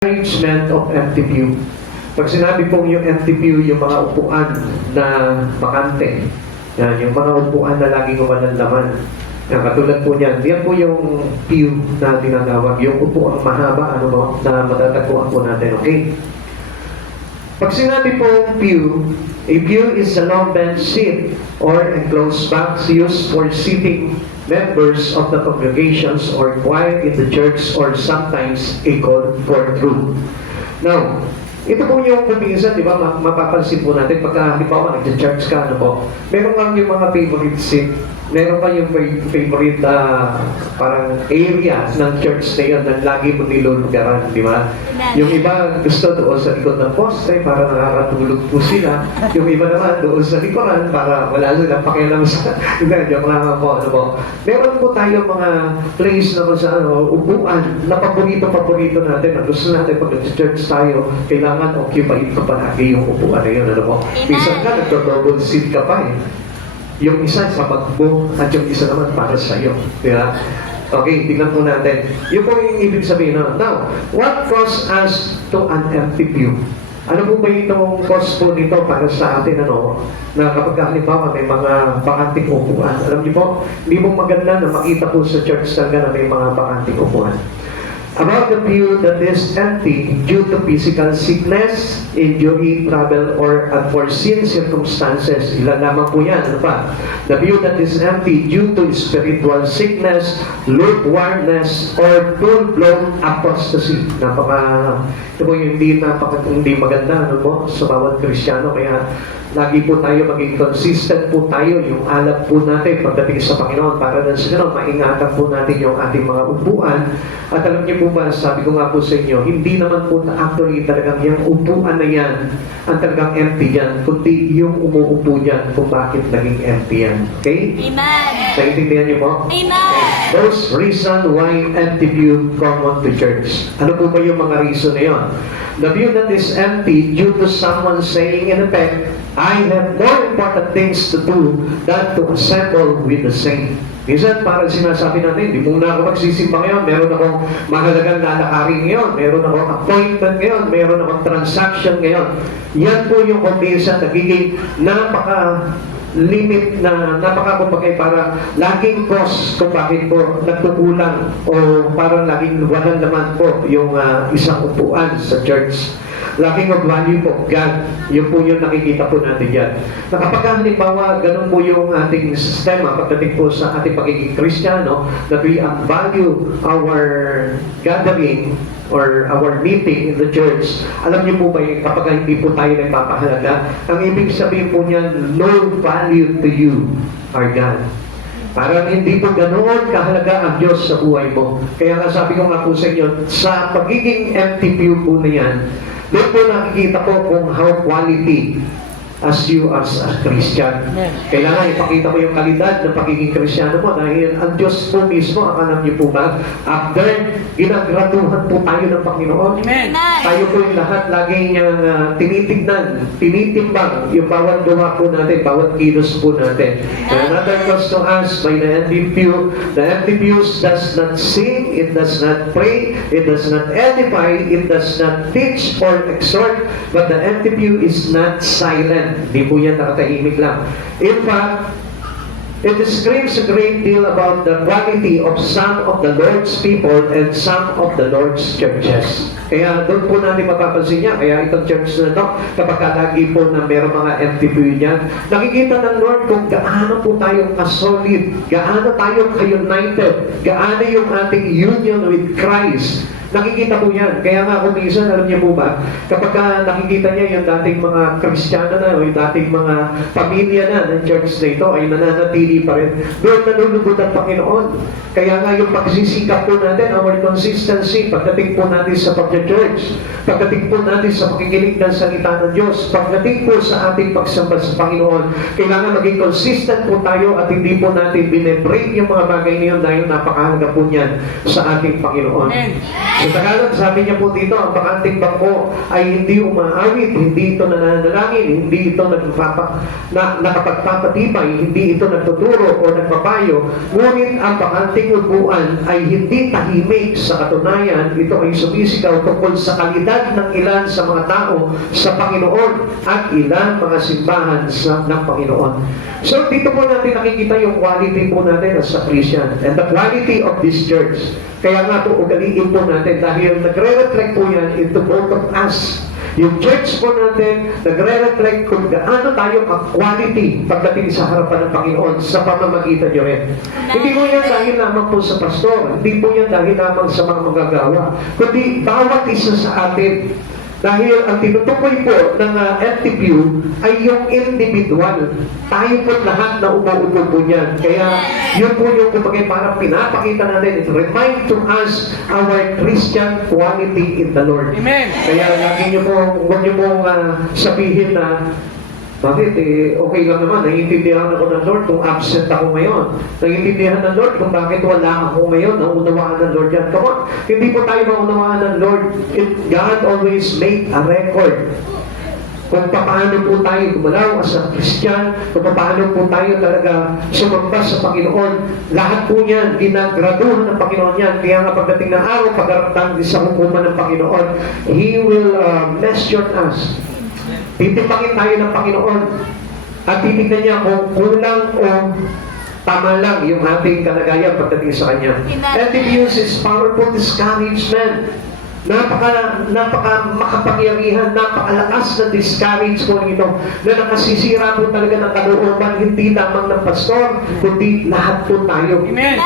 Arrangement of empty pew. Pag sinabi pong yung empty pew, yung mga upuan na bakante, yan, yung mga upuan na laging walang laman. Yan, katulad po niyan, yan po yung pew na tinatawag, yung upuan mahaba, ano mo, na matatagpuan po natin, okay? Pag sinabi pong pew, a pew is a long bench seat or enclosed box used for seating members of the congregations or choir in the church or sometimes a court room. Now, ito po yung kuminsan, di ba, mapapansin po natin pagka, halimbawa, nag-church ka, ano po, meron lang yung mga favorite seat, meron pa yung favorite parang area ng church na yun na lagi mo nilulugaran, di ba? Yung iba gusto doon sa likod ng poste para nakakatulog po sila. Yung iba naman doon sa likuran para wala silang pakialam sa joke lang po, ano po. Meron po tayo mga place na kung saan upuan na paborito natin. At gusto natin pag nag-church tayo, kailangan occupied ka palagi yung upuan na yun, ano po. Minsan ka, nagdo-double seat ka pa eh. Yung isa sa magbo at yung isa naman para sa iyo. Di ba? Okay, tingnan po natin. Yung po yung ibig sabihin. No? Now, what caused us to an empty pew? Ano po ba itong cause po nito para sa atin, ano, na kapag halimbawa may mga bakanting upuan? Alam niyo po, hindi mo maganda na makita po sa church talaga na may mga bakanting upuan. About the pew that is empty due to physical sickness, injury, travel, or unforeseen circumstances. Ilan lamang po yan. Ano pa? The pew that is empty due to spiritual sickness, lukewarmness, or full-blown apostasy. Ito po yung hindi maganda, ano po, sa bawat Kristiyano. Kaya lagi po tayo maging consistent po tayo, yung alap po natin pagdating sa Panginoon para na sa ganoon, maingatan po natin yung ating mga upuan. At alam niyo po ba, sabi ko nga po sa inyo, hindi naman po actually talagang yung upuan na yan ang talagang empty yan, kundi yung umuupo dyan kung bakit naging empty yan. Okay? Amen. Naintindihan niyo po? Amen. Those reason why empty pew come on to church. Ano po ba yung mga reason na yun? The pew that is empty due to someone saying in effect, I have more important things to do than to assemble with the saint. Minsan parang sinasabi natin, hindi muna ako magsisimba ngayon, meron akong mahalagang lalakarin ngayon, meron akong appointment ngayon, meron akong transaction ngayon. Yan po yung minsan nagiging limit na napakakumpagay para laging cause kung bakit po nagkukulang o parang laging walang naman po yung isang upuan sa church. Lacking of value po, God. Yun po yung nakikita po natin yan. Na kapag halimbawa, ganun po yung ating sistema pagdating po sa ating pagiging Kristiyano, that we value our gathering or our meeting in the church. Alam niyo po ba yung kapag hindi po tayo nagpapahalaga, ang ibig sabihin po niyan, no value to you, our God. Parang hindi po ganoon kahalaga ang Diyos sa buhay mo. Kaya nga sabi ko nga po sa inyo, sa pagiging empty pew po na yan, doon po nakikita po kung how quality as you as a Christian. Kailangan ipakita mo yung kalidad ng pagiging Kristiyano mo dahil ang Diyos po mismo, alam niyo po ba, after ginagratuhan po tayo ng Panginoon, Amen. tayo po yung lahat laging tinitignan, tinitimbang yung bawat gawa po natin, bawat kilos po natin. And another cause to us by the empty pew, the empty pews does not sing, it does not pray, it does not edify, it does not teach or exhort, but the empty pew is not silent. Hindi po yan nakatahimik lang. In fact, it screams a great deal about the quality of some of the Lord's people and some of the Lord's churches. Kaya doon po natin mapapansin niya. Kaya itong church na ito, kapag lagi po na meron mga empty pew niyan, nakikita ng Lord kung gaano po tayo ka-solid, gaano tayo ka-united, gaano yung ating union with Christ. Nakikita po yan. Kaya nga kung minsan, alam niyo po ba, kapag nakikita niya yung dating mga Kristiyano na o yung dating mga pamilya na ng church na ito ay nananatili pa rin, doon nanulugod ang Panginoon. Kaya nga yung pagsisikap po natin, our consistency, pagdating po natin sa pagka-church, pagdating po natin sa pakikinig ng salita ng Diyos, pagdating po sa ating pagsamba sa Panginoon, kailangan maging consistent po tayo at hindi po natin binebreak yung mga bagay niyon dahil napakahalaga po niyan sa ating Panginoon. Amen. Sa Tagalog, sabi niya po dito, ang bakanting bangko ay hindi umaawit, hindi ito nananalangin, hindi ito nakapagpapatibay, hindi ito nagtuturo o nagpapayo. Ngunit ang bakanting upuan ay hindi tahimik. Sa katunayan, ito ay sumisigaw tungkol sa kalidad ng ilan sa mga tao sa Panginoon at ilan mga simbahan ng Panginoon. So dito po natin nakikita yung quality po natin as a Christian and the quality of this church. Kaya nga po, ugaliin po natin dahil nagre-reflect po yan into both of us. Yung church po natin, nagre-reflect kung gaano tayo ka-quality pagdating sa harapan ng Panginoon sa pamamagitan nyo rin. Hindi po yan dahil lamang po sa pastor, hindi po yan dahil lamang sa mga magagawa, kundi bawat isa sa atin. Dahil ang tinutukoy po ng FTP ay yung individual. Tayo po lahat na umuupo po niyan. Kaya yun po yung kumbaga parang pinapakita natin. It remind to us our Christian quality in the Lord. Amen. Kaya lagi nyo po, huwag nyo pong sabihin na bakit? Okay lang naman. Naiintindihan ako ng Lord kung absent ako ngayon. Naiintindihan ng Lord kung bakit wala ako ngayon. Naunawaan ng Lord yan. Come on. Hindi po tayo maunawaan ng Lord. God always made a record. Kung paano po tayo gumalaw as a Christian, kung paano po tayo talaga sumamba sa Panginoon, lahat po yan, ginagraduhan ng Panginoon yan. Kaya nga pagdating ng araw, pagdating sa hukuman ng Panginoon, He will measure us. Titipangin tayo ng Panginoon at titignan niya kung kulang o tama lang yung ating kalagayan pagdating sa Kanya. Epicurus is powerful discouragement. Napaka makapangyarihan, napakalakas na discourage po nito na nakasisira po talaga ng kalooban, hindi lamang ng pastor, kundi lahat po tayo. Amen.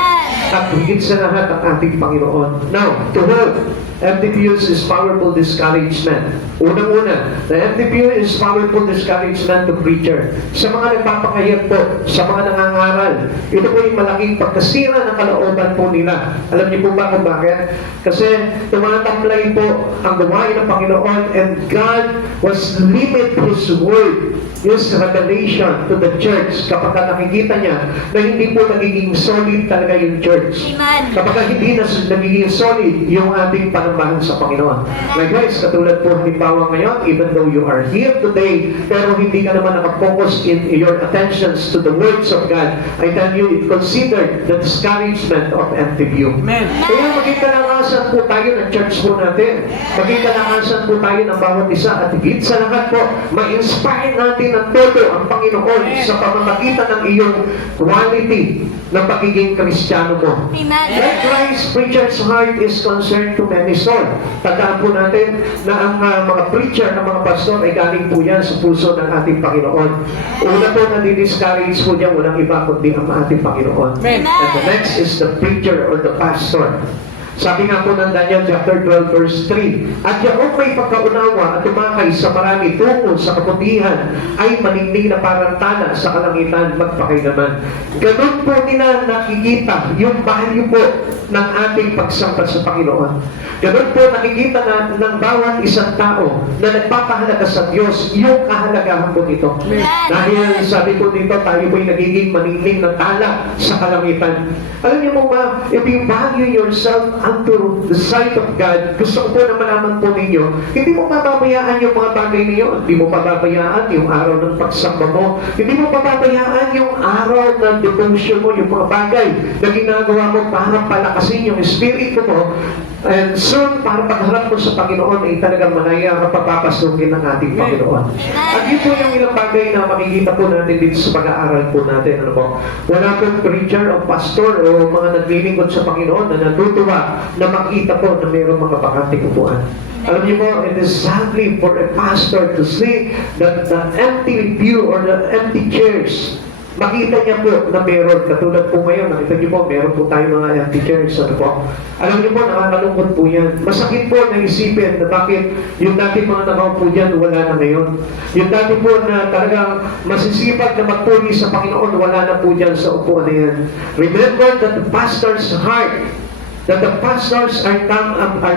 At higit sa lahat ang ating Panginoon. Now, to hold, FTPUs is powerful discouragement. Unang-una, the FTPU is powerful discouragement to preacher. Sa mga nagpapakayat po, sa mga nangangaral, ito po yung malaking pagkasira ng kalooban po nila. Alam niyo po ba kung bakit? Kasi tumatamplay po ang gawain ng Panginoon and God was limit His word, His revelation to the church kapag nakikita niya na hindi po nagiging solid talaga yung church. Amen. Kapag hindi na nagiging solid yung ating panambahan sa Panginoon. Like guys, katulad po halimbawa ngayon, even though you are here today, pero hindi ka naman nakafocus in your attentions to the words of God, I tell you, it considered the discouragement of MTVU. Amen. Kaya maging kalakasan po tayo ng church po natin. Maging kalakasan po tayo ng bawat isa at higit sa lahat po, ma-inspire natin ng todo ang Panginoon sa pamamagitan ng iyong quality ng pagiging Kristiyano mo. Amen. Like Christ, preacher's heart is concerned to many souls. Tandaan po natin na ang mga preacher, ng mga pastor ay galing po yan sa puso ng ating Panginoon. Una po na di-discourage po niya, walang iba kundi ang ating Panginoon. Amen. And the next is the preacher or the pastor. Sabi nga po ng Daniel chapter 12 verse 3, at yaong may pagkaunawa at tumakay sa marami tungo sa kabutihan ay maningning na parang tala sa kalangitan magpakailaman. Ganun po nila nakikita yung value po ng ating pagsamba sa Panginoon. Ganun po nakikita na ng bawat isang tao na nagpapahalaga sa Diyos yung kahalagahan po nito. Dahil sabi po dito, tayo po'y nagiging maningning na tala sa kalangitan. Alam niyo mo ba, if you value yourself unto the sight of God, gusto ko po na malaman po ninyo, hindi mo pababayaan yung mga bagay niyo, hindi mo pababayaan yung araw ng pagsamba mo, hindi mo pababayaan yung araw ng devotion mo, yung mga bagay na ginagawa mo para palakasin yung espiritu mo, and soon, para pagharap mo sa Panginoon, ay talagang manaya ka papapasukin ng ating Panginoon. At yun po yung ilang bagay na makikita po natin dito sa pag-aaral po natin. Ano po? Wala pong preacher o pastor o mga naglilingkod sa Panginoon na natutuwa na makita po na mayroong mga bakanting upuan. Alam niyo po, it is sadly for a pastor to see that the empty pew or the empty chairs, makita niya po na meron, katulad po ngayon, nakita niyo po, meron po tayo mga empty chairs, ano po. Alam niyo po, nakakalungkot po yan. Masakit po na isipin na bakit yung dati mga nakaupo dyan, wala na ngayon. Yung dati po na talagang masisipag na magpuri sa Panginoon, wala na po dyan sa upuan na yan. Remember that the pastor's heart, that the pastors are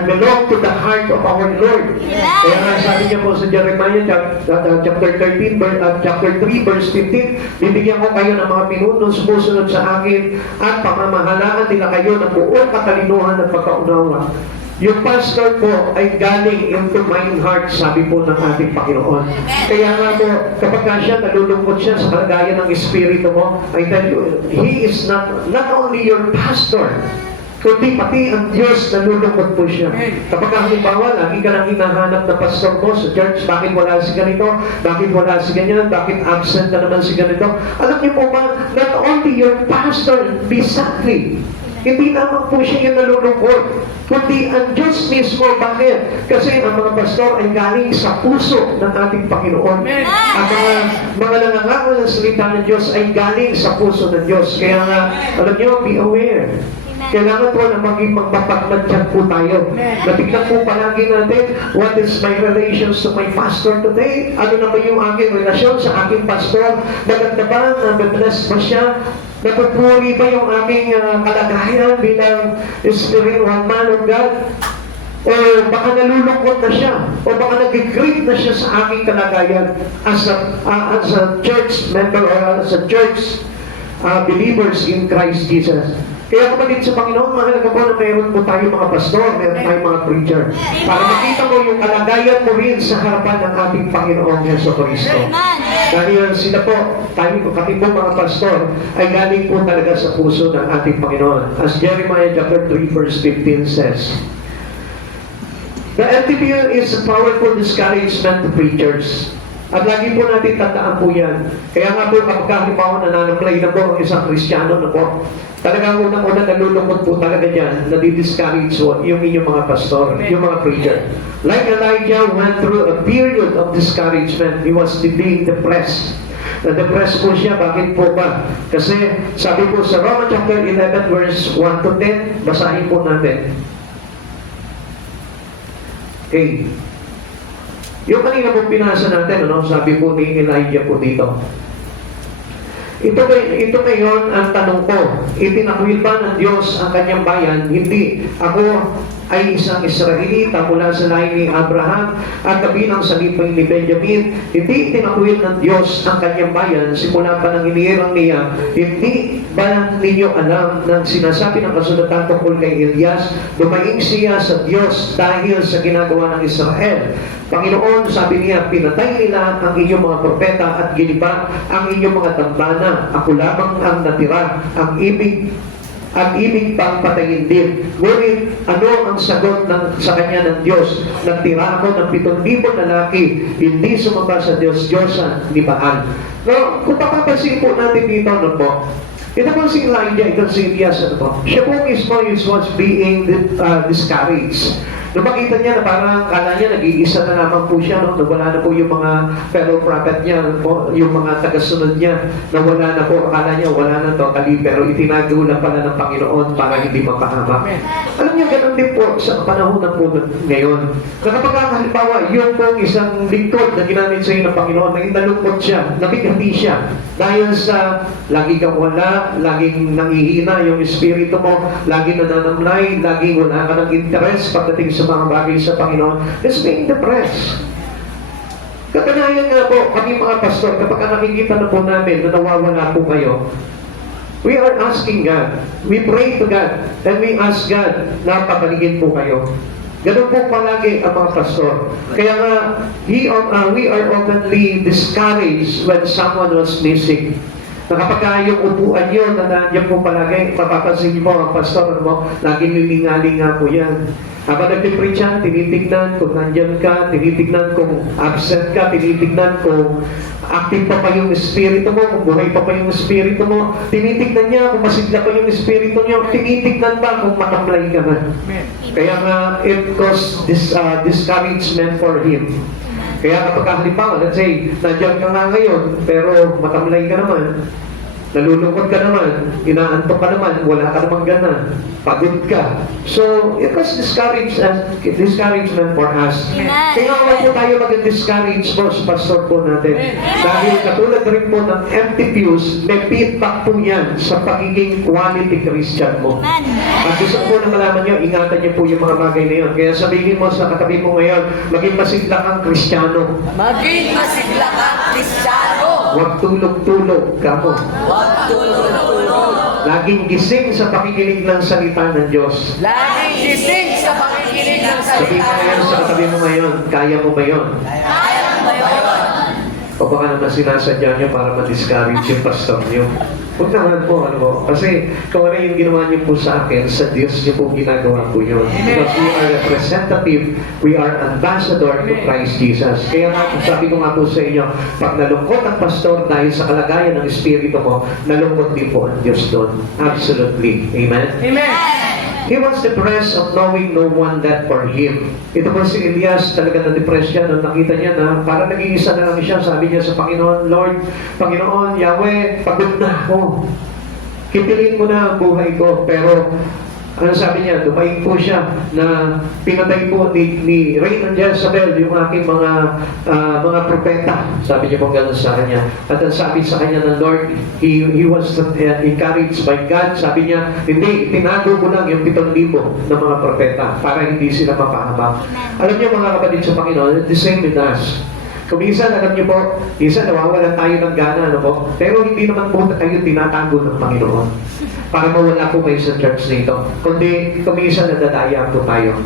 belong to the heart of our Lord. Kaya nga sabi niya po sa Jeremiah chapter 13, chapter 3, verse 15, bibigyan ko kayo ng mga pinunong sumusunod sa akin at pamamahalaan nila kayo ng buong katalinuhan at pagkaunawa. Yung pastor po ay galing into mine heart, sabi po ng ating Panginoon. Kaya nga po, kapag ka siya, nalulungkot siya sa kalagayan ng espiritu mo, I tell you, He is not only your pastor, kundi pati ang Diyos nalulungkot po siya. Kapag halimbawa, lagi ka nang hinahanap na pastor mo sa church, bakit wala si ganito, bakit wala si ganyan, bakit absent na naman si ganito. Alam niyo po ba, not only your pastor, be sadly, hindi naman po siya yung nalulungkot, kundi ang Diyos mismo. Bakit? Kasi ang mga pastor ay galing sa puso ng ating Panginoon. Ang mga nangangako ng salita ng Diyos ay galing sa puso ng Diyos. Kaya nga, alam niyo, be aware. Kailangan po na maging magpapagmadyan po tayo. Natignan po palagi natin, what is my relations to my pastor today? Ano na ba yung aking relasyon sa aking pastor? Maganda ba? Nabibless ba siya? Napagpuri ba yung aking kalagayan bilang spiritual man of God? O baka nalulungkot na siya? O baka nag-grieve na siya sa aking kalagayan as a church member or as a church believers in Christ Jesus? Kaya kapatid sa Panginoon, mahalaga po na mayroon po tayo mga pastor, mayroon tayo mga preacher, para makita mo yung kalagayan mo rin sa harapan ng ating Panginoong Yeso Cristo. Dahil sila po, tayo kami po mga pastor, ay galing po talaga sa puso ng ating Panginoon. As Jeremiah chapter 3 verse 15 says, the NTPU is a powerful discouragement to preachers. At lagi po natin tandaan po yan. Kaya nga po, kapag halimbawa nananamlay na po ang isang Kristiyano na po, talagang unang-una nalulungkot po talaga dyan, nadi-discourage po yung inyong mga pastor, yung mga preacher. Like Elijah went through a period of discouragement. He was being depressed. Na-depressed po siya. Bakit po ba? Kasi sabi po sa Romans chapter 11 verse 1 to 10, basahin po natin. Okay. Yung kanina po pinasa natin, sabi po ni Elijah po dito. Ito ngayon ang tanong ko, itinakwil ba ng Diyos ang kanyang bayan? Hindi. Ako ay isang Israelita mula sa lahi ni Abraham at kabilang sa lipay ni Benjamin. Hindi itinakwil ng Diyos ang kanyang bayan simula pa ng inihirang niya. Hindi ba ninyo alam ng sinasabi ng kasulatan tungkol kay Elias? Dumaing siya sa Diyos dahil sa ginagawa ng Israel. Panginoon, sabi niya, pinatay nila ang inyong mga propeta at giniba ang inyong mga dambana. Ako lamang ang natira. Ang ibig pang patayin din. Ngunit ano ang sagot sa kanya ng Diyos? Nagtira ako ng 7,000 lalaki, hindi sumamba sa Diyos-Diyosan ni Baal. No, kung papapansin po natin dito, ito po si Elijah, ito si Elias, siya po mismo was being discouraged. Nung makita niya na parang kala niya nag-iisa na naman po siya, nawala na po yung mga fellow prophet niya, yung mga tagasunod niya, nawala na po, akala niya wala na totally, pero itinago lang pala ng Panginoon para hindi mapahamak. Alam niyo, ganun din po sa panahon na po ngayon. Na kapag halimbawa, yung pong isang lingkod na ginamit sa iyo ng Panginoon, naging nalungkot siya, nabigati siya, dahil sa lagi kang wala, laging nangihina yung espiritu mo, laging nananamlay, laging wala ka ng interest pagdating sa mga bagay sa Panginoon, is being depressed. Katanayan nga po, kami mga pastor, kapag nakikita na po namin na nawawala po kayo, we are asking God, we pray to God, and we ask God na papaligin po kayo. Ganun po palagi ang mga pastor. Kaya nga, we are openly discouraged when someone was missing. Na kapag yung upuan nyo na nandiyan po palagi, mapapansin niyo po ang pastor mo, laging lilingalinga po yan. Habang nag-preach yan, tinitignan kung nandyan ka, tinitignan kung absent ka, tinitignan kung active pa yung espiritu mo, kung buhay pa yung espiritu mo, tinitignan niya kung masigla pa yung espiritu niyo, tinitignan ba kung matamlay ka na. Kaya nga, it caused discouragement for him. Kaya kapag halimbawa, let's say, nandiyan ka nga ngayon, pero matamlay ka naman, nalulungkot ka naman, inaantok ka naman, wala ka namang gana, pagod ka. So, it was discouragement for us. Kaya wala po tayo mag-discourage po sa pastor po natin. Dahil katulad rin po ng empty pews, may feedback po yan sa pagiging quality Christian mo. At gusto po na malaman nyo, ingatan nyo po yung mga bagay na yun. Kaya sabihin mo sa katabi mo ngayon, maging masigla kang Kristiyano. Maging masigla kang Kristiyano. Huwag tulog-tulog ka mo. Huwag tulog-tulog. Laging gising sa pakikinig ng salita ng Diyos. Laging gising sa pakikinig Sabihin mo ngayon sa katabi mo ngayon, kaya mo ba yun? Kaya mo ba yun? O baka naman sinasadya niyo para ma-discourage yung pastor niyo. Huwag naman po, ano po. Kasi kung ano yung ginawa niyo po sa akin, sa Diyos niyo po ginagawa po yun. Because we are representative, we are ambassador to Christ Jesus. Kaya nga, sabi ko nga po sa inyo, pag nalungkot ang pastor dahil sa kalagayan ng espiritu mo, nalungkot din po ang Diyos doon. Absolutely. Amen? Amen. He was depressed of knowing no one that for him. Ito po si Elias, talaga na-depressed siya nung nakita niya na parang nag-iisa na lang siya. Sabi niya sa Panginoon, Lord, Panginoon, Yahweh, pagod na ako. Kitilin mo na ang buhay ko. Pero, ano sabi niya, dumaing po siya na pinatay po ni Reyna Jezebel yung aking mga propeta. Sabi niya po gano'n sa kanya. At ang sabi sa kanya ng Lord, he was encouraged by God. Sabi niya, hindi, tinago mo lang yung 7,000 ng mga propeta para hindi sila mapahamak. Alam niyo mga kapatid sa Panginoon, the same with us. Kung minsan, alam niyo po, minsan nawawalan tayo ng gana, ano po? Pero hindi naman po tayo tinatago ng Panginoon para mawala po kayo sa church nito. Kundi, kung minsan nadadaya po tayo.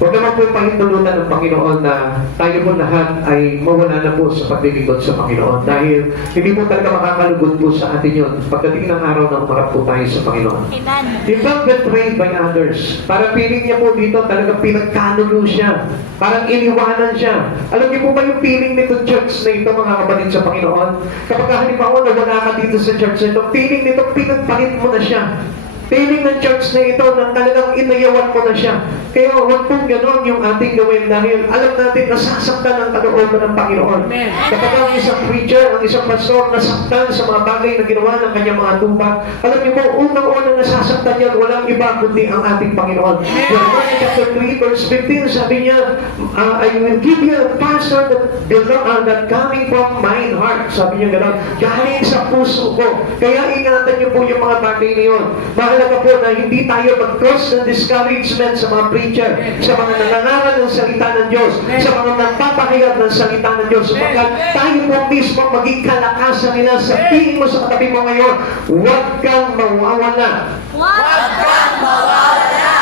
Huwag naman po pahintulutan ng Panginoon na tayo po lahat ay mawala na po sa paglilingkod sa Panginoon. Dahil hindi po talaga makakalugod po sa atin yun pagdating ng araw na umarap po tayo sa Panginoon. Amen. He felt betrayed by others. Parang feeling niya po dito talaga pinagkanulo siya. Parang iniwanan siya. Alam niyo po ba yung feeling nito church na ito mga kapatid sa Panginoon? Kapag halimbawa nawala ka dito sa church na ito, feeling nito pinagpalit mo na siya. Feeling ng church na ito na talagang inayawan mo na siya. Kaya huwag pong ganon yung ating gawin dahil alam natin nasasaktan ang kalooban ng Panginoon. Amen. Kapag ang isang preacher, ang isang pastor nasaktan sa mga bagay na ginawa ng kanyang mga tupa, alam niyo po, unang-unang nasasaktan yan, walang iba kundi ang ating Panginoon. Jeremiah chapter 3 verse 15, sabi niya, I will give you a pastor that coming from mine heart. Sabi niya gano'n, galing sa puso ko. Kaya ingatan niyo po yung mga bagay na yun. Mahalaga po na hindi tayo mag-cause ng discouragement sa mga preacher, sa mga nangangaral ng salita ng Diyos, sa mga nagpapahayag ng salita ng Diyos. Sapagkat tayo po mismo maging kalakasan nila sa piling mo sa katabi mo ngayon, huwag kang mawawala. Huwag kang mawawala.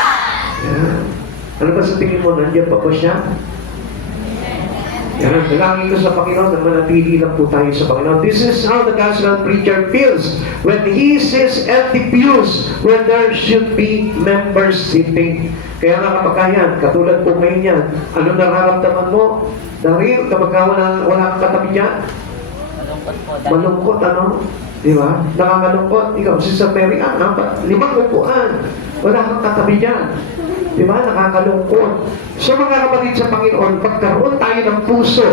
Yan. Ano ba sa tingin mo? Nandiyan pa po siya? Yan. Dalangin ko sa Panginoon na manatili lang po tayo sa Panginoon. This is how the gospel preacher feels when he sees empty pews when there should be members sitting. Kaya nga kapag yan, katulad po ngayon yan, ano nararamdaman mo? Dahil kapag wala kang katabi niya, Malungkot po. malungkot, ano? Di ba? Nakakalungkot. Ikaw, si Sister Mary Ann, 5 upuan. Wala kang katabi dyan. Di ba? Nakakalungkot. So mga kapatid sa Panginoon, pagkaroon tayo ng puso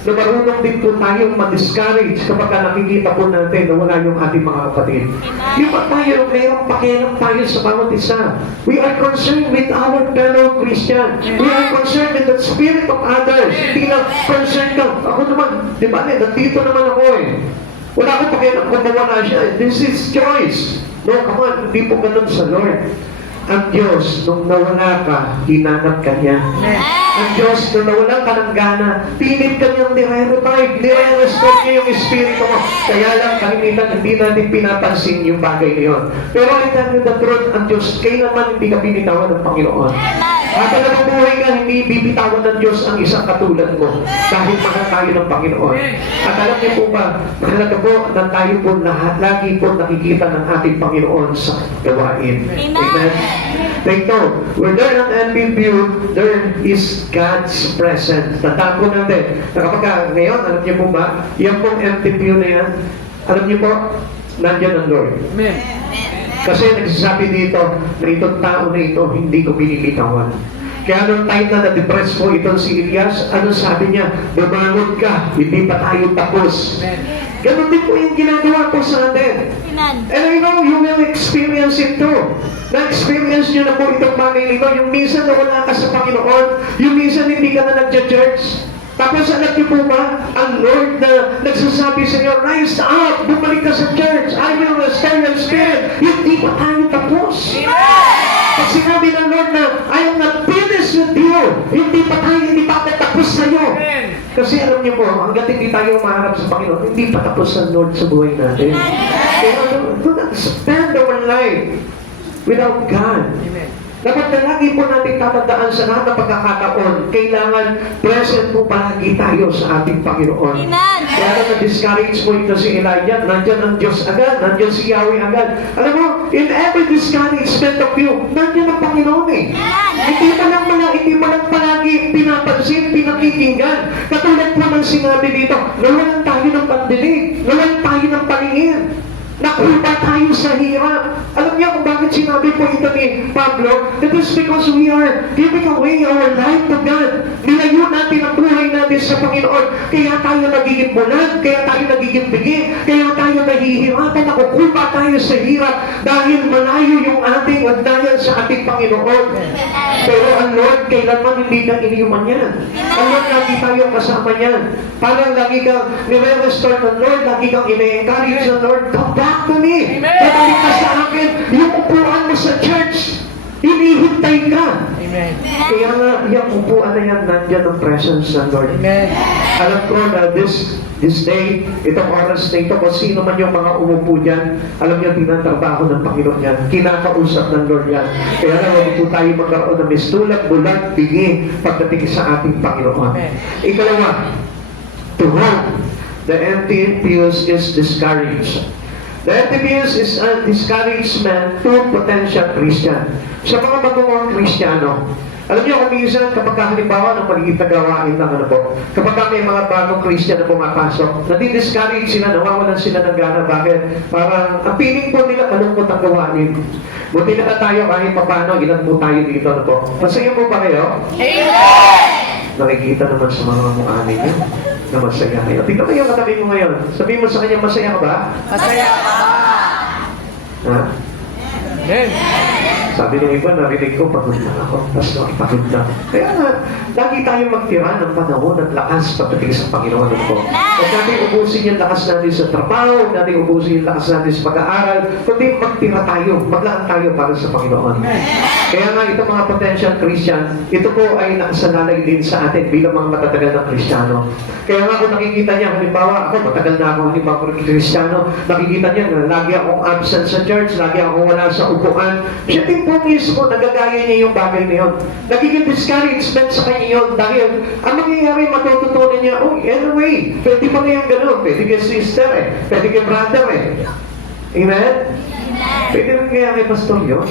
na marunong din po tayong ma-discourage kapag nakikita po natin na wala yung ating mga kapatid. Di ba tayo, mayroong pakialam tayo sa bawat isa. We are concerned with our fellow Christian. We are concerned with the spirit of others. Hindi lang concerned ka. Ako naman, di ba? Nandito naman ako eh. Wala akong pakialam kung mawala siya. This is choice. No, come on, hindi po ganun sa Lord. Ang Diyos, nung nawala ka, hinanap ka niya. Ang Diyos, nung nawala ka ng gana, pilit ka niyang nire-revive, nire-restore niya yung espiritu mo. Kaya lang, kalimitan, hindi natin pinapansin yung bagay na yun. Pero I tell you the truth, ang Diyos, kailanman hindi ka binitawan ng Panginoon. At alam mo buhay ka, hindi bibitawan ng Diyos ang isang katulad mo. Dahil mahal tayo ng Panginoon. At alam niyo po ba, mahalaga po na tayo po lahat, lagi po nakikita ng ating Panginoon sa gawain. Amen? Take note, where there an empty view, there is God's presence. Tandaan po natin, na kapag ngayon, alam niyo po ba, yan pong empty view na yan, alam niyo po, nandiyan ang Lord. Amen. Kasi nagsasabi dito na itong tao na ito hindi ko binibitawan. Kaya nung time na na-depress po itong si Elias, ano sabi niya? Bumangon ka, hindi pa tayo tapos. Ganon din po yung ginagawa po sa atin. And I know you will experience it too. Na-experience nyo na po itong bagay nito. Yung minsan na wala ka sa Panginoon, yung minsan hindi ka na nagja-church. Tapos alam niyo po ba, ang Lord na nagsasabi sa inyo, rise up, bumalik ka sa church, I will restore your spirit. Hindi pa tayo tapos. Pag sinabi ng Lord na, I am not finished with you, hindi pa ako tapos sa iyo. Kasi alam niyo po, hanggat hindi tayo maharap sa Panginoon, hindi pa tapos ang Lord sa buhay natin. Kaya do not spend our life without God. Amen. Dapat na lagi po natin tatandaan sa lahat ng pagkakataon, kailangan present po palagi tayo sa ating Panginoon. Amen. Kaya na-discourage mo ito si Elijah, nandyan ang Diyos agad, nandyan si Yahweh agad. Alam mo, in every discouragement of you, nandyan ang Panginoon eh. Hindi mo lang palagi pinapansin, pinakikinggan. Katulad po ng sinabi dito, nawalan tayo ng pandinig, nawalan tayo ng paningin. Nakuha tayo sa hirap. Alam niyo kung bakit sinabi po ito ni Pablo? That is because we are giving away our life to God. Nilayo natin ang buhay natin sa Panginoon. Kaya tayo nagiging bulag, kaya tayo nagiging bigi, kaya tayo nahihirapan, nakukuha tayo sa hirap dahil malayo yung ating ugnayan sa ating Panginoon. Pero ang Lord, kailanman hindi ka iniuman yan. Ang Lord, lagi tayo kasama yan. Parang lagi kang nire-restore ng Lord, lagi kang ine-encourage ng Lord, come back to me. Babalik ka sa akin. Yung upuan mo sa church, hinihintay ka. Amen. Kaya nga, yung upuan na yan, nandyan ang presence ng Lord. Amen. Alam ko na this day, itong oras na ito, kung sino man yung mga umupo dyan, alam niyo, tinatrabaho ng Panginoon yan. Kinakausap ng Lord yan. Kaya na, huwag po tayo magkaroon ng mistulag, bulag, bingi, pagdating sa ating Panginoon. Ikalawa, to hold the empty pews is discouraged. The empty pews is a discouragement to potential Christian. Sa mga bagong Kristiyano, alam niyo kung minsan kapag halimbawa ng maliit na gawain ng ano po, kapag may mga bagong Christian na pumapasok, nadi-discourage sila, nawawalan sila ng gana. Bakit? Parang ang feeling po nila malungkot ang gawain. Buti na tayo kahit paano, ilan po tayo dito na po. Masaya po ba kayo? Nakikita naman sa mga mukha ninyo na masaya kayo. Tingnan mo yung katabi mo ngayon. Sabihin mo sa kanya, masaya ka ba? Masaya ka ba? Ha? Amen. Sabi ng iba, narinig ko, pagod lang ako. Tapos nakipagod lang. Kaya nga, lagi tayo magtira ng panahon at lakas pagdating sa Panginoon ng po. Huwag natin ubusin yung lakas natin sa trabaho, huwag natin ubusin yung lakas natin sa pag-aaral, kundi magtira tayo, maglaan tayo para sa Panginoon. Kaya nga, itong mga potential Christian, ito po ay nakasalalay din sa atin bilang mga matatagal na Kristiyano. Kaya nga, kung nakikita niya, halimbawa, ako, matagal na ako, halimbawa, Kristiyano, nakikita niya na lagi akong absent sa church, lagi akong wala sa upuan. Siya din po mismo, nagagaya niya yung bagay na yun. Nagiging discouragement sa kanya yun dahil ang mangyayari, matututunan niya, oh, anyway, pwede pa nga yung ganun, pwede kay sister eh, pwede kay brother eh. Amen? Pwede rin kaya kay pastor yun?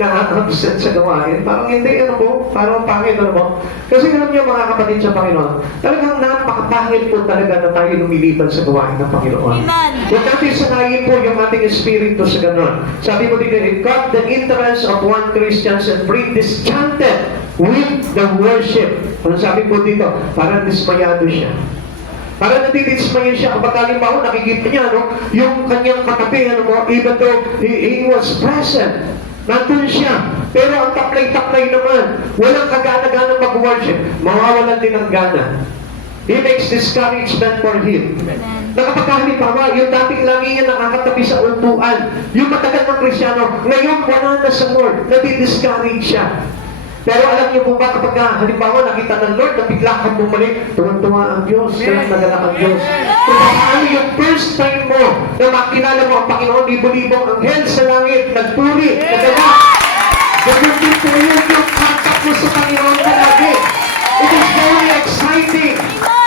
Na-absent sa gawain, parang hindi, ano po, parang pangit, ano po. Kasi alam niyo mga kapatid sa Panginoon, talagang napakapangit po talaga na tayo lumilipan sa gawain ng Panginoon. Amen. Huwag natin sanayin po yung ating espiritu sa ganon. Sabi mo dito, it got the interest of one Christians and bring disenchanted with the worship. Ano sabi po dito? Parang dismayado siya. Para natidismayan siya, kapag halimbawa nakikita niya, no, yung kanyang katabi, ano mo, even though he was present, nandun siya. Pero ang taplay-taplay naman, walang kagana-gana mag-worship, mawawalan din ng gana. He makes discouragement for him. Nakapagkahalimbawa, yung dating lagi niya nakakatabi sa upuan, yung matagal ng Kristiyano, ngayon wala na sa Lord, nadi-discourage siya. Pero alam niyo po ba, kapag halimbawa nakita ng Lord na bigla kang bumalik, tuwang-tuwa ang Diyos, nagala ang Diyos. Kung paano yung first time mo na makilala mo ang Panginoon, libo-libong anghel sa langit, nagpuri, nagala. Ganun din po yun yung contact mo sa Panginoon palagi. It is very exciting.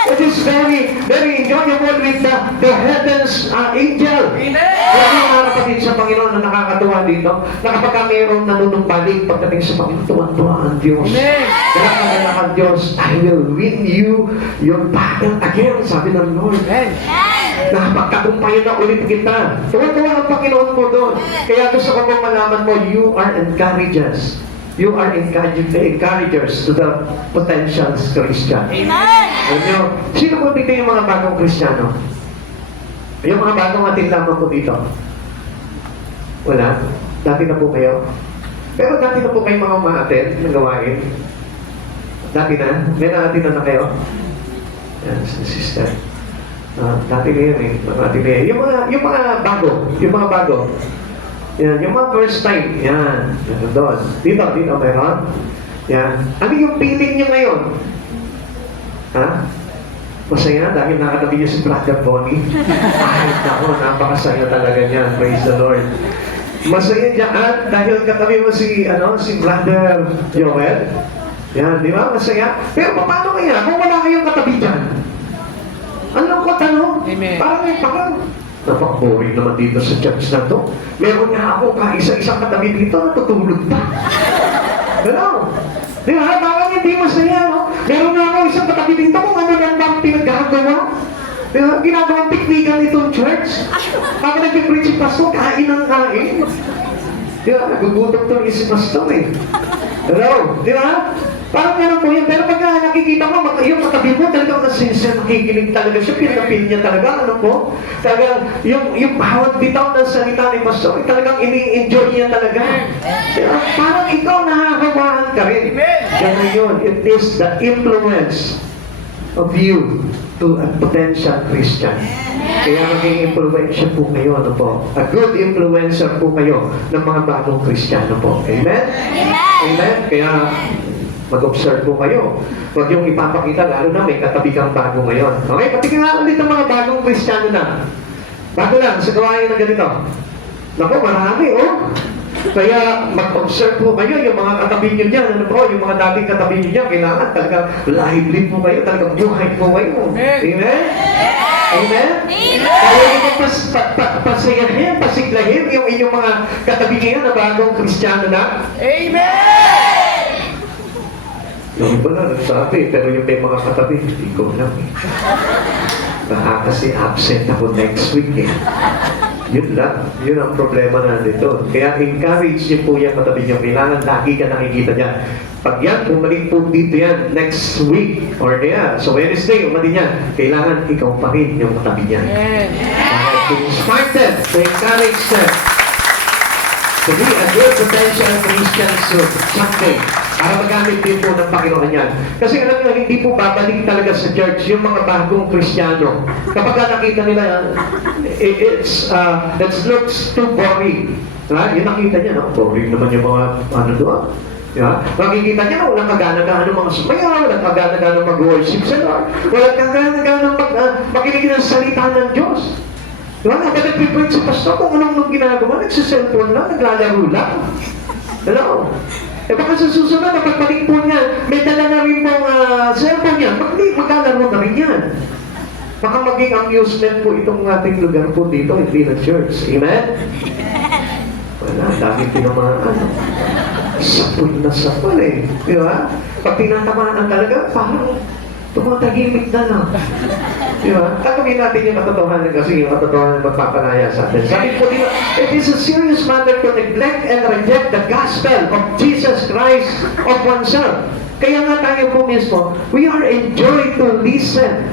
It is very enjoyable with the heavens angel. Kaya mga kapatid sa Panginoon na nakakatuwa dito, na kapag mayroong nanunumbalik pagdating sa Panginoon, tuwan-tuwa ang Diyos. Kaya kagala ang Diyos, I will win you your battle again, sabi ng Lord. Nakapagtagumpayan na ulit kita. Tuwan-tuwa ang Panginoon mo doon. Kaya gusto ko pong malaman mo, you are encouragers. You are encouragers to the potential Christian. Alam niyo, sino po dito yung mga bagong Kristiyano? Yung mga bagong atin lamang po dito? Wala? Dati na po kayo? Pero dati na po kayo mga umaaten ng gawain? Dati na? May naatin na kayo? Yan, sister. Dati na yan eh. Dati na yan. Yung mga bago. Yan, yung mga first time. Yan. Yan doon. Dito, meron. Yan. Ano yung feeling niyo ngayon? Ha? Masaya dahil nakatabi niyo si Brother Bonnie. Ay, nako, napakasaya talaga niya. Praise the Lord. Masaya dyan dahil katabi mo si Brother Joel. Yan, di ba? Masaya. Pero paano kaya kung wala kayong katabi dyan? Ano ko tanong? Amen. Parang napaka-boring naman dito sa church na to. Meron nga ako kaisa-isang katabi dito, natutulog pa. Gano'n. Di ba? Parang hindi masaya, no? Meron nga ako isang katabi dito kung ano lang bang pinagagawa. Di ba? Ginagawang piknikan itong church. Kapag nag-preach si pastor, kain ng kain. Di ba? Nagugutom to si pastor eh. Hello? Di ba? Parang gano'n po yun. Pero pagka nakikita mo, yung katabi mo, talagang nasinsya, nakikinig talaga siya, pinapil niya talaga, ano po? Talagang, yung bawat bitaw ng salita ni Pastor, talagang ini-enjoy niya talaga. Diba? Parang ikaw nakakawaan ka rin. Ganun yun. It is the influence of you to a potential Christian. Kaya maging influensya po kayo, ano po? A good influencer po kayo ng mga bagong Kristiyano po. Amen? Amen? Kaya, mag-observe po kayo. Huwag yung ipapakita, lalo na may katabi kang bago ngayon. Okay? Pati nga ulit ang mga bagong Kristiyano na. Bago lang, sa gawain na ganito. Naku, marami, oh. Kaya mag-observe po kayo, yung mga katabi nyo dyan, ano po, yung mga dating katabi nyo dyan, kailangan talagang lively po kayo, talagang buhay po kayo. Amen? Amen? Kaya ito pasayahin, pasiglahin yung inyong mga katabi ngayon na bagong Kristiyano na. Amen! Yung iba na nagsabi, pero yung may mga katabi, hindi ko alam eh. Baka kasi absent ako next week eh. Yun lang. Yun ang problema natin doon. Kaya encourage niyo po yung katabi niyo. Kailangan lagi ka nakikita niyan. Pag yan, bumalik po dito yan next week or so Wednesday, umatin yan. Kailangan ikaw pa rin yung katabi niyan. To inspire them, to encourage them to be a good potential Christian soon, someday. Para magamit din po ng Panginoon yan. Kasi alam nyo, hindi po babalik talaga sa church yung mga bagong Kristiyano. Kapag nakita nila, it looks too boring. Yung nakita niya, boring naman yung mga doon. Makikita niya, walang kagana-gana mga sumaya, walang kagana-gana mag-worship sa Lord, walang kagana-gana makinig ng salita ng Diyos. Diba? Kapag nag-prepare si pastor, kung anong ginagawa, nagsiselfone lang, naglalaro lang. Hello? Baka sa susunod, kapag po niya, may dala na rin pong cellphone niya, maglalaro na rin yan. Baka maging amusement po itong ating lugar po dito, hindi na church. Amen? Wala, dami tinamaan. Sapul na sapul eh. Di ba? Pag tinatamaan talaga, parang tumatahimik na lang. Di ba? Tatawin natin yung katotohanan kasi yung katotohanan magpapalaya sa atin. Sabi po dito, it is a serious matter to neglect and reject the gospel of Jesus Christ of oneself. Kaya nga tayo po mismo, we are enjoyed to listen.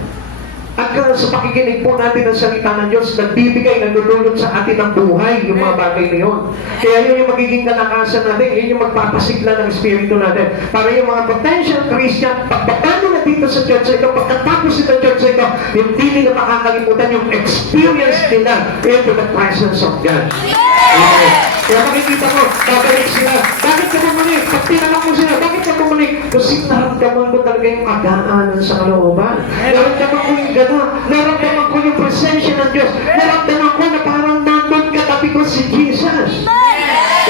At sa pakikinig po natin ng salita ng Diyos, nagbibigay, nagdudulot sa atin ng buhay, yung mga bagay na yun. Kaya yun yung magiging kalakasan natin, yun yung magpapasigla ng espiritu natin. Para yung mga potential Christian, pagpapano na dito sa church ito, pagkatapos ito church ito, hindi nila makakalimutan yung experience nila into the presence of God. Amen. Kaya makikita ko, babalik sila. Bakit ka bumalik? Pag tinanong mo sila, bakit ka bumalik? Kasi naramdaman ko talaga yung kagaanan sa kalooban. Naramdaman ko yung gana. Naramdaman ko yung presensya ng Diyos. Naramdaman ko na parang nandun katabi ko si Jesus.